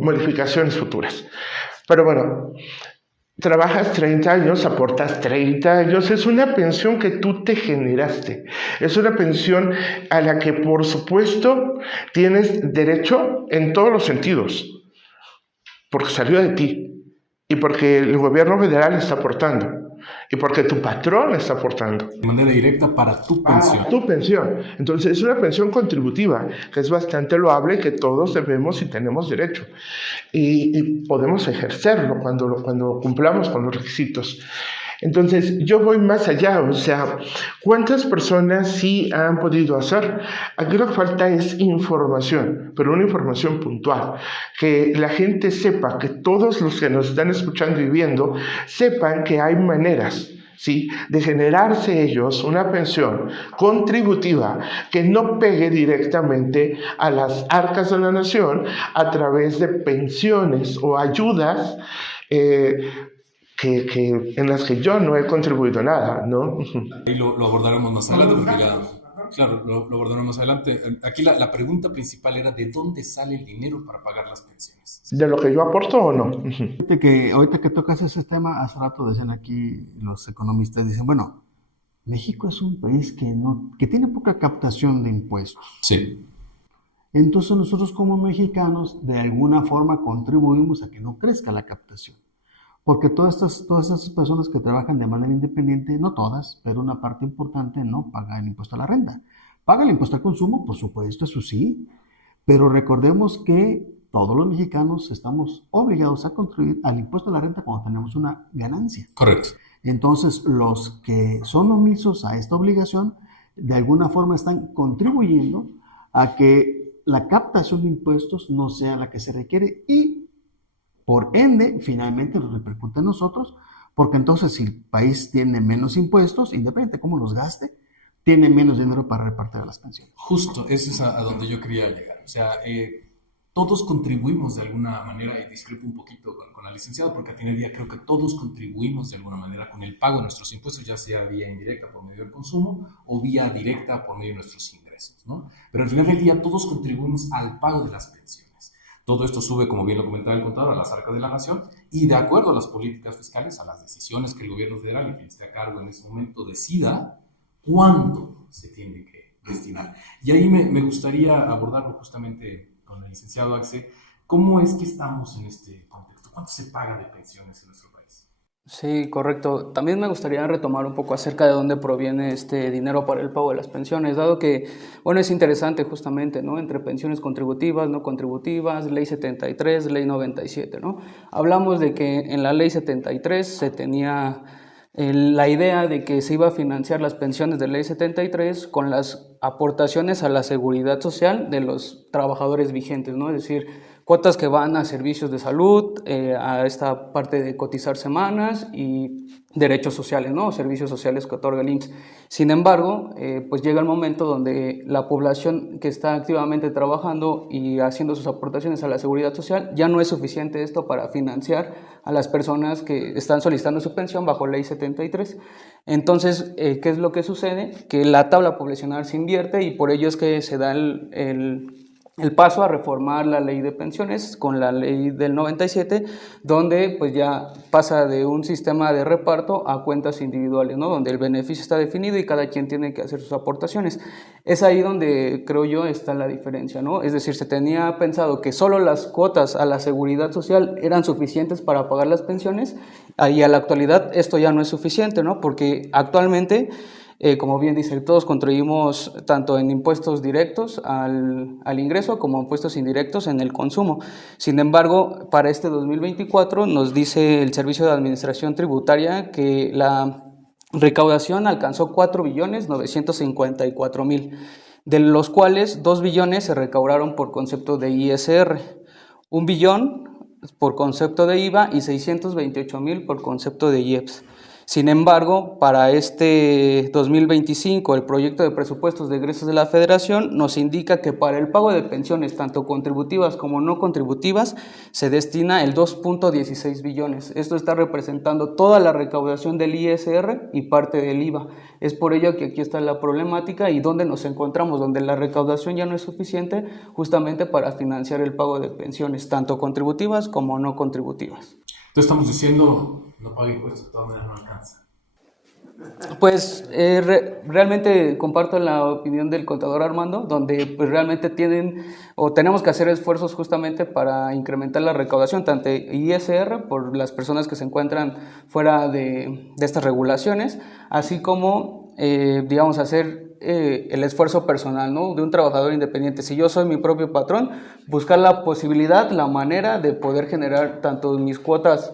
modificaciones futuras. Pero bueno, trabajas 30 años, aportas 30 años, es una pensión que tú te generaste, es una pensión a la que por supuesto tienes derecho en todos los sentidos, porque salió de ti y porque el gobierno federal está aportando. Y porque tu patrón está aportando. De manera directa para tu pensión. Tu pensión. Entonces es una pensión contributiva, que es bastante loable, que todos debemos y tenemos derecho. Y podemos ejercerlo cuando cumplamos con los requisitos. Entonces, yo voy más allá, o sea, ¿cuántas personas sí han podido hacer? Aquí lo que falta es información, pero una información puntual, que la gente sepa, que todos los que nos están escuchando y viendo, sepan que hay maneras, ¿sí?, de generarse ellos una pensión contributiva que no pegue directamente a las arcas de la nación a través de pensiones o ayudas en las que yo no he contribuido nada, ¿no? Ahí lo abordaremos más adelante, porque ya, claro, lo abordaremos más adelante. Aquí la pregunta principal era ¿de dónde sale el dinero para pagar las pensiones? ¿De lo que yo aporto o no? Ahorita que tocas ese tema, hace rato decían aquí los economistas, dicen, bueno, México es un país que tiene poca captación de impuestos. Sí. Entonces nosotros como mexicanos de alguna forma contribuimos a que no crezca la captación. Porque todas estas personas que trabajan de manera independiente, no todas, pero una parte importante, no paga el impuesto a la renta. Paga el impuesto al consumo, por supuesto, eso sí, pero recordemos que todos los mexicanos estamos obligados a contribuir al impuesto a la renta cuando tenemos una ganancia. Correcto. Entonces, los que son omisos a esta obligación, de alguna forma están contribuyendo a que la captación de impuestos no sea la que se requiere y por ende, finalmente nos repercute a nosotros, porque entonces si el país tiene menos impuestos, independientemente de cómo los gaste, tiene menos dinero para repartir a las pensiones. Justo, ese es a donde yo quería llegar. O sea, todos contribuimos de alguna manera, y discrepo un poquito con la licenciada, porque al final del día creo que todos contribuimos de alguna manera con el pago de nuestros impuestos, ya sea vía indirecta por medio del consumo o vía directa por medio de nuestros ingresos, ¿no? Pero al final del día todos contribuimos al pago de las pensiones. Todo esto sube, como bien lo comentaba el contador, a las arcas de la nación y de acuerdo a las políticas fiscales, a las decisiones que el gobierno federal y quien esté a cargo en ese momento decida cuánto se tiene que destinar. Y ahí me gustaría abordarlo justamente con el licenciado Axe. ¿Cómo es que estamos en este contexto? ¿Cuánto se paga de pensiones en nuestro país? Sí, correcto. También me gustaría retomar un poco acerca de dónde proviene este dinero para el pago de las pensiones, dado que, bueno, es interesante justamente, ¿no? Entre pensiones contributivas, no contributivas, Ley 73, Ley 97, ¿no? Hablamos de que en la Ley 73 se tenía la idea de que se iba a financiar las pensiones de Ley 73 con las aportaciones a la seguridad social de los trabajadores vigentes, ¿no? Es decir, cuotas que van a servicios de salud, a esta parte de cotizar semanas y derechos sociales, ¿no? Servicios sociales que otorga el IMSS. Sin embargo, pues llega el momento donde la población que está activamente trabajando y haciendo sus aportaciones a la seguridad social ya no es suficiente esto para financiar a las personas que están solicitando su pensión bajo Ley 73. Entonces, ¿qué es lo que sucede? Que la tabla poblacional se invierte y por ello es que se da el paso a reformar la ley de pensiones con la ley del 97, donde pues ya pasa de un sistema de reparto a cuentas individuales, ¿no? Donde el beneficio está definido y cada quien tiene que hacer sus aportaciones. Es ahí donde creo yo está la diferencia, ¿no? Es decir, se tenía pensado que solo las cuotas a la seguridad social eran suficientes para pagar las pensiones y a la actualidad esto ya no es suficiente, ¿no? Porque actualmente como bien dice, todos contribuimos tanto en impuestos directos al ingreso como impuestos indirectos en el consumo. Sin embargo, para este 2024 nos dice el Servicio de Administración Tributaria que la recaudación alcanzó 4.954.000, de los cuales 2 billones se recaudaron por concepto de ISR, 1 billón por concepto de IVA y 628.000 por concepto de IEPS. Sin embargo, para este 2025, el proyecto de presupuestos de egresos de la Federación nos indica que para el pago de pensiones, tanto contributivas como no contributivas, se destina el 2.16 billones. Esto está representando toda la recaudación del ISR y parte del IVA. Es por ello que aquí está la problemática y donde nos encontramos, donde la recaudación ya no es suficiente justamente para financiar el pago de pensiones, tanto contributivas como no contributivas. Entonces estamos diciendo, no pague impuestos, de todas maneras no alcanza. Pues realmente comparto la opinión del contador Armando, donde pues realmente tenemos que hacer esfuerzos justamente para incrementar la recaudación, tanto ISR por las personas que se encuentran fuera de estas regulaciones, así como, digamos, hacer el esfuerzo personal, ¿no? De un trabajador independiente. Si yo soy mi propio patrón, buscar la posibilidad, la manera de poder generar tanto mis cuotas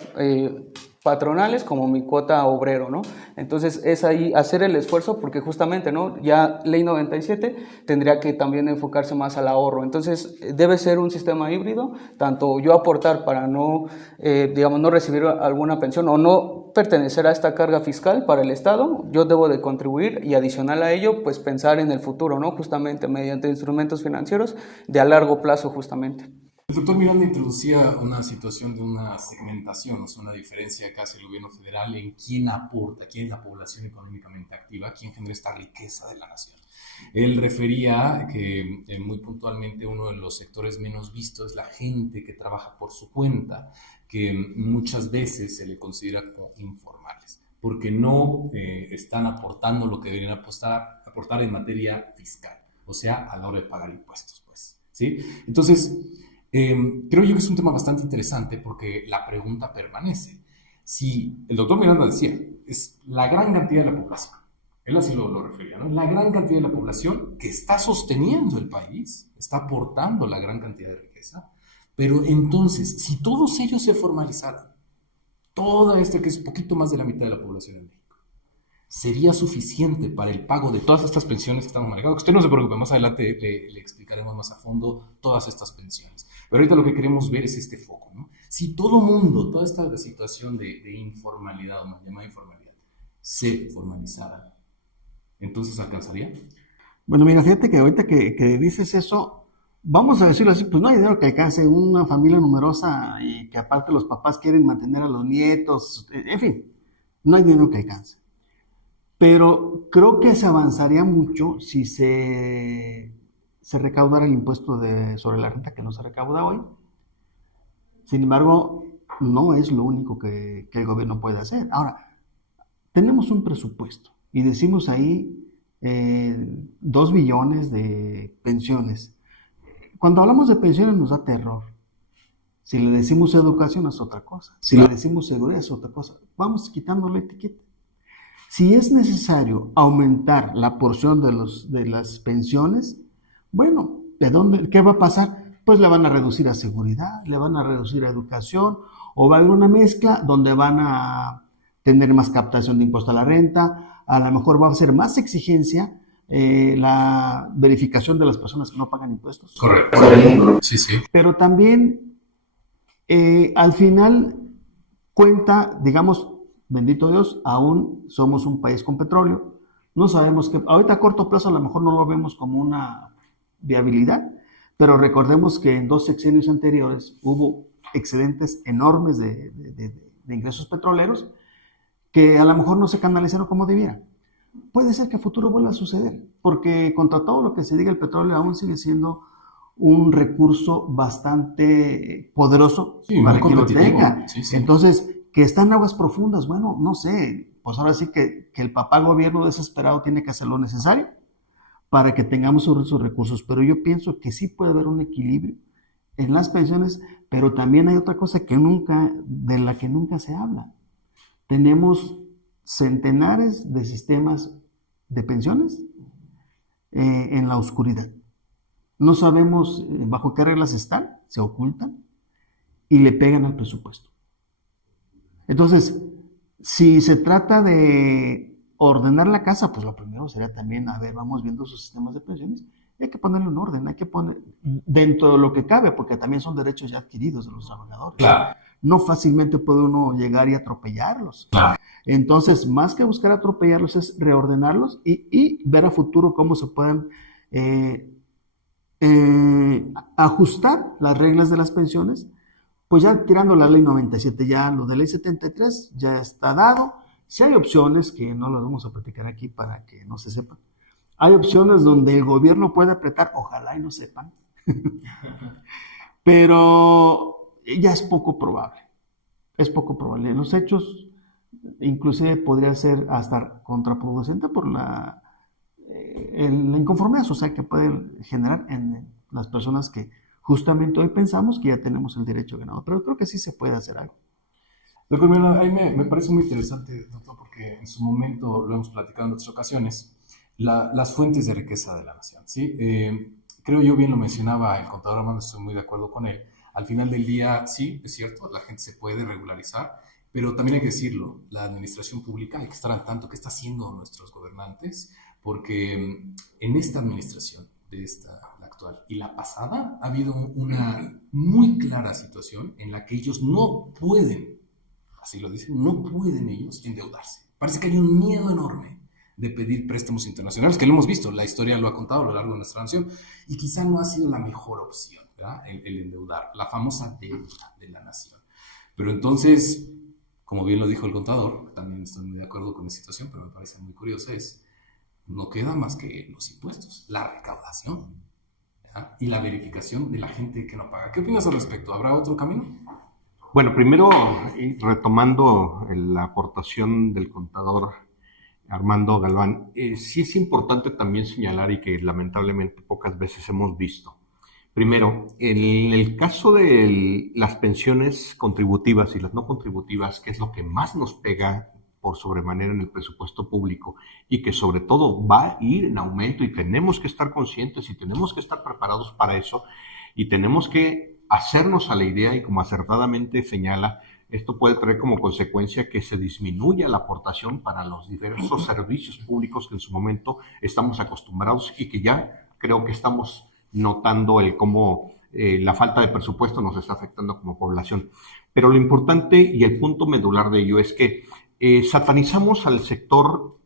patronales como mi cuota obrero, ¿no? Entonces es ahí hacer el esfuerzo porque justamente, ¿no? Ya Ley 97 tendría que también enfocarse más al ahorro. Entonces debe ser un sistema híbrido, tanto yo aportar para no, digamos, no recibir alguna pensión o no pertenecer a esta carga fiscal para el Estado, yo debo de contribuir y adicional a ello, pues pensar en el futuro, ¿no? Justamente mediante instrumentos financieros de a largo plazo justamente. El doctor Miranda introducía una situación de una segmentación, o sea, una diferencia que hace el gobierno federal en quién aporta, quién es la población económicamente activa, quién genera esta riqueza de la nación. Él refería que muy puntualmente uno de los sectores menos vistos es la gente que trabaja por su cuenta, que muchas veces se le considera como informales, porque no están aportando lo que deberían aportar en materia fiscal, o sea, a la hora de pagar impuestos, pues, ¿sí? Entonces, creo yo que es un tema bastante interesante porque la pregunta permanece. Si el doctor Miranda decía, es la gran cantidad de la población, él así lo refería, ¿no? La gran cantidad de la población que está sosteniendo el país, está aportando la gran cantidad de riqueza, pero entonces, si todos ellos se formalizaran, toda que es poquito más de la mitad de la población en México, ¿sería suficiente para el pago de todas estas pensiones que estamos manejando? Usted no se preocupe, más adelante le explicaremos más a fondo todas estas pensiones. Pero ahorita lo que queremos ver es este foco, ¿no? Si todo mundo, toda esta situación de informalidad, o mal llamada informalidad, se formalizara, ¿entonces alcanzaría? Bueno, mira, fíjate que ahorita que dices eso, vamos a decirlo así, pues no hay dinero que alcance una familia numerosa y que aparte los papás quieren mantener a los nietos, en fin, no hay dinero que alcance. Pero creo que se avanzaría mucho si se recaudara el impuesto sobre la renta que no se recauda hoy. Sin embargo, no es lo único que el gobierno puede hacer. Ahora, tenemos un presupuesto y decimos ahí 2 billones de pensiones. Cuando hablamos de pensiones nos da terror. Si le decimos educación es otra cosa. Si le decimos seguridad es otra cosa. Vamos quitando la etiqueta. Si es necesario aumentar la porción de las pensiones, bueno, ¿qué va a pasar? Pues le van a reducir a seguridad, le van a reducir a educación, o va a haber una mezcla donde van a tener más captación de impuesto a la renta, a lo mejor va a ser más exigencia la verificación de las personas que no pagan impuestos. Correcto. Sí, sí. Pero también al final cuenta, digamos, bendito Dios, aún somos un país con petróleo. No sabemos que, ahorita a corto plazo a lo mejor no lo vemos como una viabilidad, pero recordemos que en 2 sexenios anteriores hubo excedentes enormes de ingresos petroleros que a lo mejor no se canalizaron como debiera. Puede ser que a futuro vuelva a suceder, porque contra todo lo que se diga, el petróleo aún sigue siendo un recurso bastante poderoso para quien lo tenga. Sí, sí. Entonces, que está en aguas profundas, bueno, no sé, pues ahora sí que el papá gobierno desesperado tiene que hacer lo necesario para que tengamos esos recursos, pero yo pienso que sí puede haber un equilibrio en las pensiones, pero también hay otra cosa de la que nunca se habla. Tenemos centenares de sistemas de pensiones en la oscuridad. No sabemos bajo qué reglas están, se ocultan y le pegan al presupuesto. Entonces, si se trata de ordenar la casa, pues lo primero sería también, vamos viendo sus sistemas de pensiones, y hay que ponerlo en orden, hay que poner dentro de lo que cabe, porque también son derechos ya adquiridos de los trabajadores. Claro. No fácilmente puede uno llegar y atropellarlos. Claro. Entonces, más que buscar atropellarlos, es reordenarlos y ver a futuro cómo se pueden ajustar las reglas de las pensiones. Pues ya tirando la ley 97, ya lo de ley 73 ya está dado. Si hay opciones, que no las vamos a platicar aquí para que no se sepan, hay opciones donde el gobierno puede apretar, ojalá y no sepan, pero ya es poco probable. Es poco probable. En los hechos, inclusive podría ser hasta contraproducente por la inconformidad social que puede generar en las personas que justamente hoy pensamos que ya tenemos el derecho ganado, pero creo que sí se puede hacer algo. Doctor Melo, a mí me parece muy interesante, doctor, porque en su momento lo hemos platicado en otras ocasiones, las fuentes de riqueza de la nación, ¿sí? Creo yo bien lo mencionaba el contador Armando, estoy muy de acuerdo con él. Al final del día, sí, es cierto, la gente se puede regularizar, pero también hay que decirlo, la administración pública hay que estar al tanto qué está haciendo nuestros gobernantes, porque en esta administración, la actual y la pasada, ha habido una muy clara situación en la que ellos no pueden, así lo dicen, no pueden ellos endeudarse. Parece que hay un miedo enorme de pedir préstamos internacionales, que lo hemos visto, la historia lo ha contado a lo largo de nuestra nación, y quizá no ha sido la mejor opción, ¿verdad? El endeudar, la famosa deuda de la nación. Pero entonces, como bien lo dijo el contador, también estoy muy de acuerdo con la situación, pero me parece muy curiosa, no queda más que los impuestos, la recaudación, ¿ya? Y la verificación de la gente que no paga. ¿Qué opinas al respecto? ¿Habrá otro camino? Bueno, primero, retomando la aportación del contador Armando Galván, sí es importante también señalar y que lamentablemente pocas veces hemos visto. Primero, en el caso de las pensiones contributivas y las no contributivas, que es lo que más nos pega por sobremanera en el presupuesto público y que sobre todo va a ir en aumento y tenemos que estar conscientes y tenemos que estar preparados para eso y tenemos que hacernos a la idea y como acertadamente señala, esto puede traer como consecuencia que se disminuya la aportación para los diversos servicios públicos que en su momento estamos acostumbrados y que ya creo que estamos notando cómo la falta de presupuesto nos está afectando como población. Pero lo importante y el punto medular de ello es que satanizamos al sector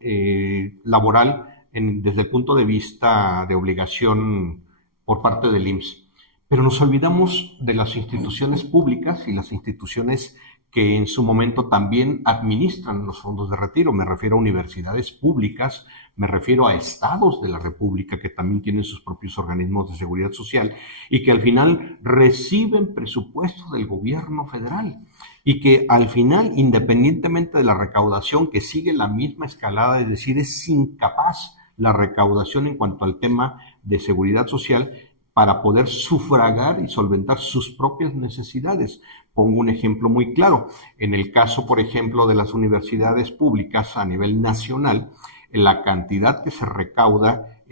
laboral desde el punto de vista de obligación por parte del IMSS. pero nos olvidamos de las instituciones públicas y las instituciones que en su momento también administran los fondos de retiro. Me refiero a universidades públicas, me refiero a estados de la República que también tienen sus propios organismos de seguridad social y que al final reciben presupuesto del gobierno federal y que al final, independientemente de la recaudación que sigue la misma escalada, es decir, es incapaz la recaudación en cuanto al tema de seguridad social para poder sufragar y solventar sus propias necesidades. Pongo un ejemplo muy claro. En el caso, por ejemplo, de las universidades públicas a nivel nacional, la cantidad que se recauda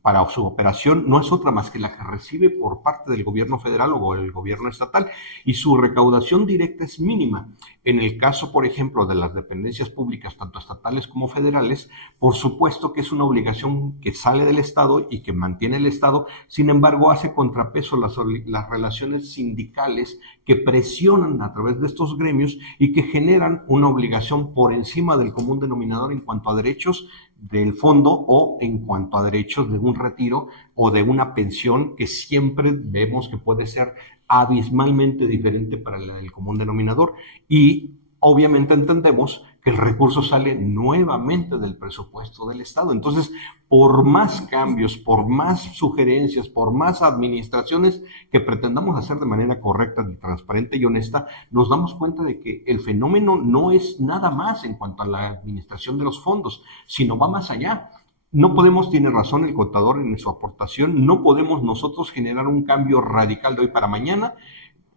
para su operación no es otra más que la que recibe por parte del gobierno federal o el gobierno estatal, y su recaudación directa es mínima. En el caso, por ejemplo, de las dependencias públicas, tanto estatales como federales, por supuesto que es una obligación que sale del Estado y que mantiene el Estado. Sin embargo, hace contrapeso las relaciones sindicales que presionan a través de estos gremios y que generan una obligación por encima del común denominador en cuanto a derechos del fondo o en cuanto a derechos de un retiro o de una pensión que siempre vemos que puede ser abismalmente diferente para el común denominador. Y obviamente entendemos que el recurso sale nuevamente del presupuesto del Estado. Entonces, por más cambios, por más sugerencias, por más administraciones que pretendamos hacer de manera correcta, transparente y honesta, nos damos cuenta de que el fenómeno no es nada más en cuanto a la administración de los fondos, sino va más allá. No podemos, tiene razón el contador en su aportación, no podemos nosotros generar un cambio radical de hoy para mañana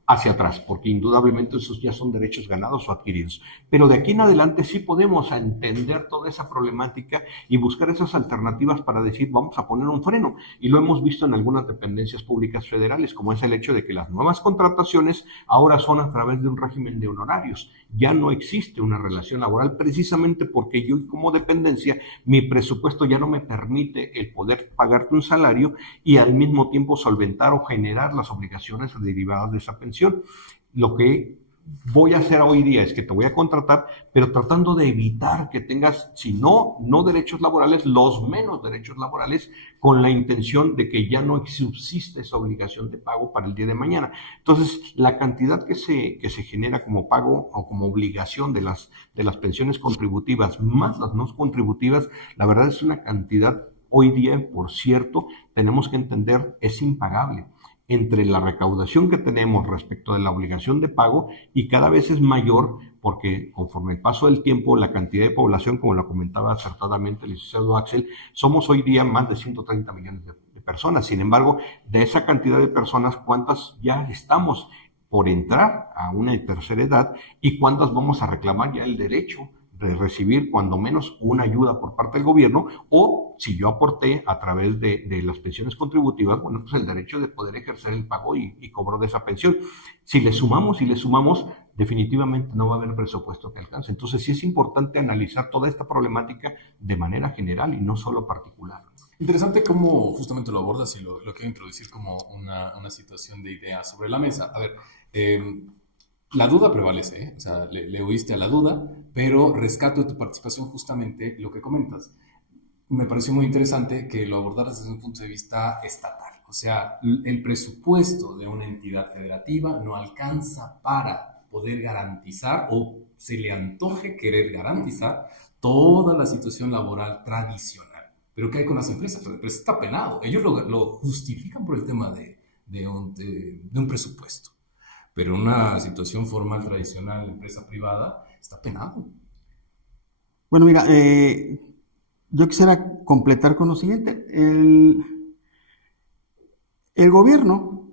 hacia atrás, porque indudablemente esos ya son derechos ganados o adquiridos. Pero de aquí en adelante sí podemos entender toda esa problemática y buscar esas alternativas para decir, vamos a poner un freno. Y lo hemos visto en algunas dependencias públicas federales, como es el hecho de que las nuevas contrataciones ahora son a través de un régimen de honorarios. Ya no existe una relación laboral, precisamente porque yo como dependencia, mi presupuesto ya no me permite el poder pagarte un salario y al mismo tiempo solventar o generar las obligaciones derivadas de esa pensión. Lo que voy a hacer hoy día es que te voy a contratar, pero tratando de evitar que tengas, si no derechos laborales, los menos derechos laborales, con la intención de que ya no subsiste esa obligación de pago para el día de mañana. Entonces, la cantidad que se genera como pago o como obligación de las pensiones contributivas más las no contributivas, la verdad es una cantidad hoy día, por cierto, tenemos que entender, es impagable. Entre la recaudación que tenemos respecto de la obligación de pago y cada vez es mayor porque conforme el paso del tiempo, la cantidad de población, como lo comentaba acertadamente el licenciado Axel, somos hoy día más de 130 millones de personas. Sin embargo, de esa cantidad de personas, ¿cuántas ya estamos por entrar a una tercera edad y cuántas vamos a reclamar ya el derecho de recibir cuando menos una ayuda por parte del gobierno, o si yo aporté a través de las pensiones contributivas, bueno, pues el derecho de poder ejercer el pago y cobro de esa pensión? Si le sumamos, definitivamente no va a haber presupuesto que alcance. Entonces sí es importante analizar toda esta problemática de manera general y no solo particular. Interesante cómo justamente lo abordas y lo quiero introducir como una situación de ideas sobre la mesa. A ver, la duda prevalece, ¿eh? O sea, le oíste a la duda, pero rescato de tu participación justamente lo que comentas. Me pareció muy interesante que lo abordaras desde un punto de vista estatal. O sea, el presupuesto de una entidad federativa no alcanza para poder garantizar o se le antoje querer garantizar toda la situación laboral tradicional. Pero ¿qué hay con las empresas? Las empresas está penado. Ellos lo justifican por el tema de un presupuesto. Pero una situación formal tradicional, empresa privada, está penado. Bueno, mira, yo quisiera completar con lo siguiente. El gobierno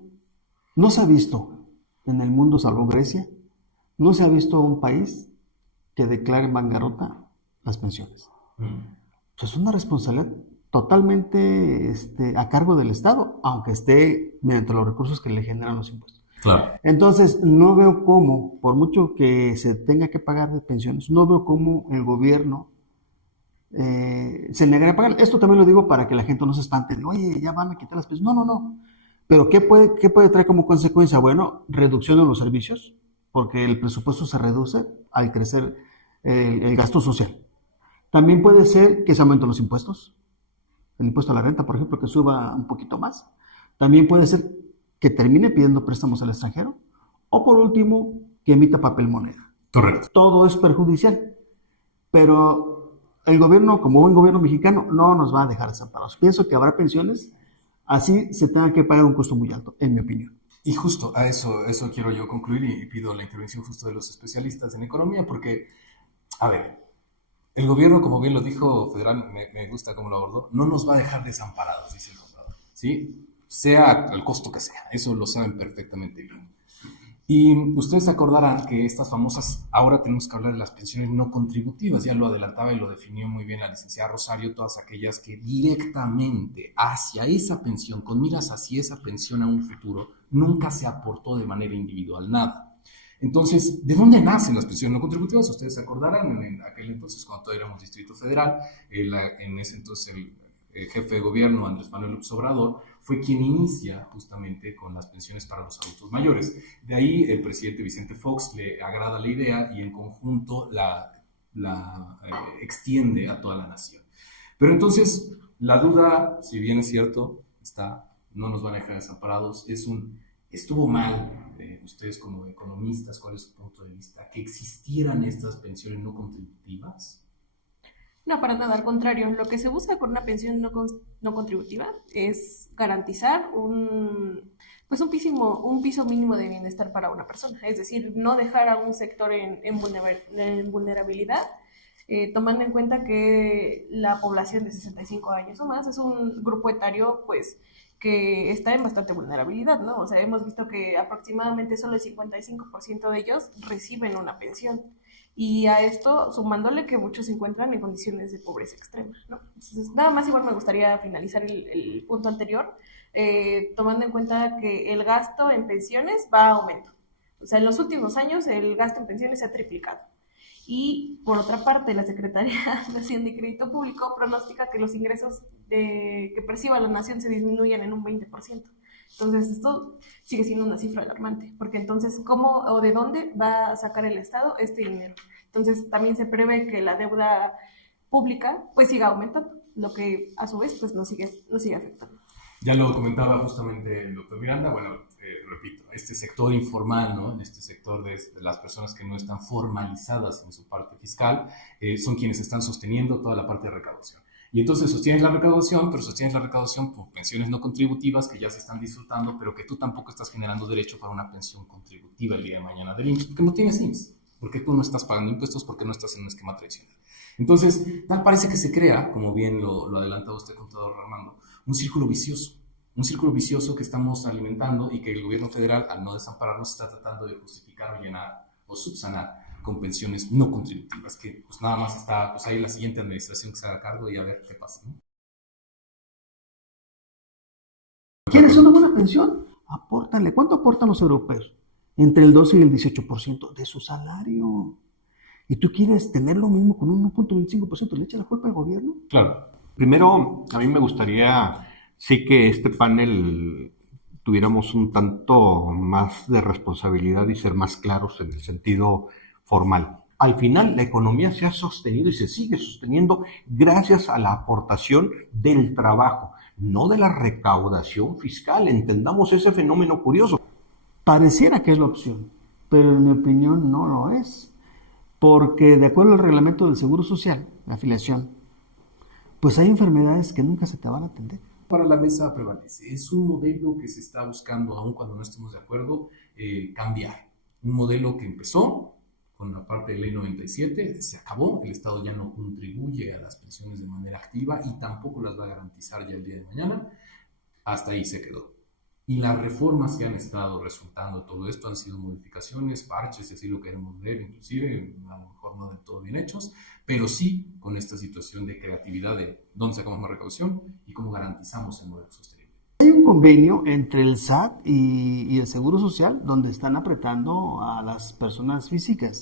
no se ha visto en el mundo, salvo Grecia, no se ha visto un país que declare en bancarrota las pensiones. Pues es una responsabilidad totalmente a cargo del Estado, aunque esté mediante los recursos que le generan los impuestos. Claro. Entonces, no veo cómo, por mucho que se tenga que pagar de pensiones, no veo cómo el gobierno se negaría a pagar. Esto también lo digo para que la gente no se espante. Oye, ya van a quitar las pensiones. No. Pero ¿qué puede traer como consecuencia? Bueno, reducción de los servicios, porque el presupuesto se reduce al crecer el gasto social. También puede ser que se aumenten los impuestos. El impuesto a la renta, por ejemplo, que suba un poquito más. También puede ser que termine pidiendo préstamos al extranjero, o por último, que emita papel moneda. Correcto. Todo es perjudicial, pero el gobierno, como buen gobierno mexicano, no nos va a dejar desamparados. Pienso que habrá pensiones, así se tenga que pagar un costo muy alto, en mi opinión. Y justo a eso quiero yo concluir y pido la intervención justo de los especialistas en economía, porque, a ver, el gobierno, como bien lo dijo Federal, me gusta cómo lo abordó, no nos va a dejar desamparados, dice el contador, ¿sí? Sea al costo que sea, eso lo saben perfectamente bien. Y ustedes se acordarán que estas famosas, ahora tenemos que hablar de las pensiones no contributivas, ya lo adelantaba y lo definió muy bien la licenciada Rosario, todas aquellas que directamente hacia esa pensión, con miras hacia esa pensión a un futuro, nunca se aportó de manera individual nada. Entonces, ¿de dónde nacen las pensiones no contributivas? Ustedes se acordarán, en aquel entonces, cuando todavía éramos Distrito Federal, en ese entonces el jefe de gobierno, Andrés Manuel López Obrador, fue quien inicia justamente con las pensiones para los adultos mayores. De ahí el presidente Vicente Fox le agrada la idea y en conjunto la extiende a toda la nación. Pero entonces, la duda, si bien es cierto, no nos van a dejar desamparados, estuvo mal, ustedes como economistas, ¿cuál es su punto de vista? ¿Que existieran estas pensiones no contributivas? No, para nada, al contrario. Lo que se busca con una pensión no contributiva es garantizar un piso mínimo de bienestar para una persona. Es decir, no dejar a un sector en vulnerabilidad, tomando en cuenta que la población de 65 años o más es un grupo etario, pues, que está en bastante vulnerabilidad, ¿no? O sea, hemos visto que aproximadamente solo el 55% de ellos reciben una pensión. Y a esto, sumándole que muchos se encuentran en condiciones de pobreza extrema, ¿no? Entonces, nada más igual me gustaría finalizar el punto anterior, tomando en cuenta que el gasto en pensiones va a aumento. O sea, en los últimos años el gasto en pensiones se ha triplicado. Y por otra parte, la Secretaría de Hacienda y Crédito Público pronostica que los ingresos que perciba la nación se disminuyan en un 20%. Entonces, esto sigue siendo una cifra alarmante, porque entonces, ¿cómo o de dónde va a sacar el Estado este dinero? Entonces, también se prevé que la deuda pública pues siga aumentando, lo que a su vez pues nos sigue afectando. Ya lo comentaba justamente el doctor Miranda, bueno, repito, este sector informal, ¿no? En este sector de las personas que no están formalizadas en su parte fiscal, son quienes están sosteniendo toda la parte de recaudación. Y entonces sostienes la recaudación, pero sostienes la recaudación por pensiones no contributivas que ya se están disfrutando, pero que tú tampoco estás generando derecho para una pensión contributiva el día de mañana del IMSS, porque no tienes IMSS, porque tú no estás pagando impuestos, porque no estás en un esquema tradicional. Entonces, tal parece que se crea, como bien lo adelantaba usted, contador Armando, un círculo vicioso que estamos alimentando y que el gobierno federal, al no desampararnos, está tratando de justificar o llenar o subsanar con pensiones no contributivas, que pues nada más está pues ahí la siguiente administración que se haga cargo y a ver qué pasa, ¿no? ¿Quieres una buena pensión? Apórtale. ¿Cuánto aportan los europeos? Entre el 12 y el 18% de su salario. ¿Y tú quieres tener lo mismo con un 1.25%? ¿Le echas la culpa al gobierno? Claro. Primero, a mí me gustaría sí que este panel tuviéramos un tanto más de responsabilidad y ser más claros en el sentido formal. Al final, la economía se ha sostenido y se sigue sosteniendo gracias a la aportación del trabajo, no de la recaudación fiscal. Entendamos ese fenómeno curioso. Pareciera que es la opción, pero en mi opinión no lo es. Porque de acuerdo al reglamento del Seguro Social, la afiliación, pues hay enfermedades que nunca se te van a atender. Para la mesa prevalece. Es un modelo que se está buscando, aun cuando no estemos de acuerdo, cambiar. Un modelo que empezó con la parte de ley 97, se acabó, el Estado ya no contribuye a las pensiones de manera activa y tampoco las va a garantizar ya el día de mañana, hasta ahí se quedó. Y las reformas que han estado resultando de todo esto han sido modificaciones, parches, si así lo queremos ver, inclusive, a lo mejor no del todo bien hechos, pero sí con esta situación de creatividad de dónde sacamos más recaudación y cómo garantizamos el modelo sostenible. Hay un convenio entre el SAT y el Seguro Social donde están apretando a las personas físicas.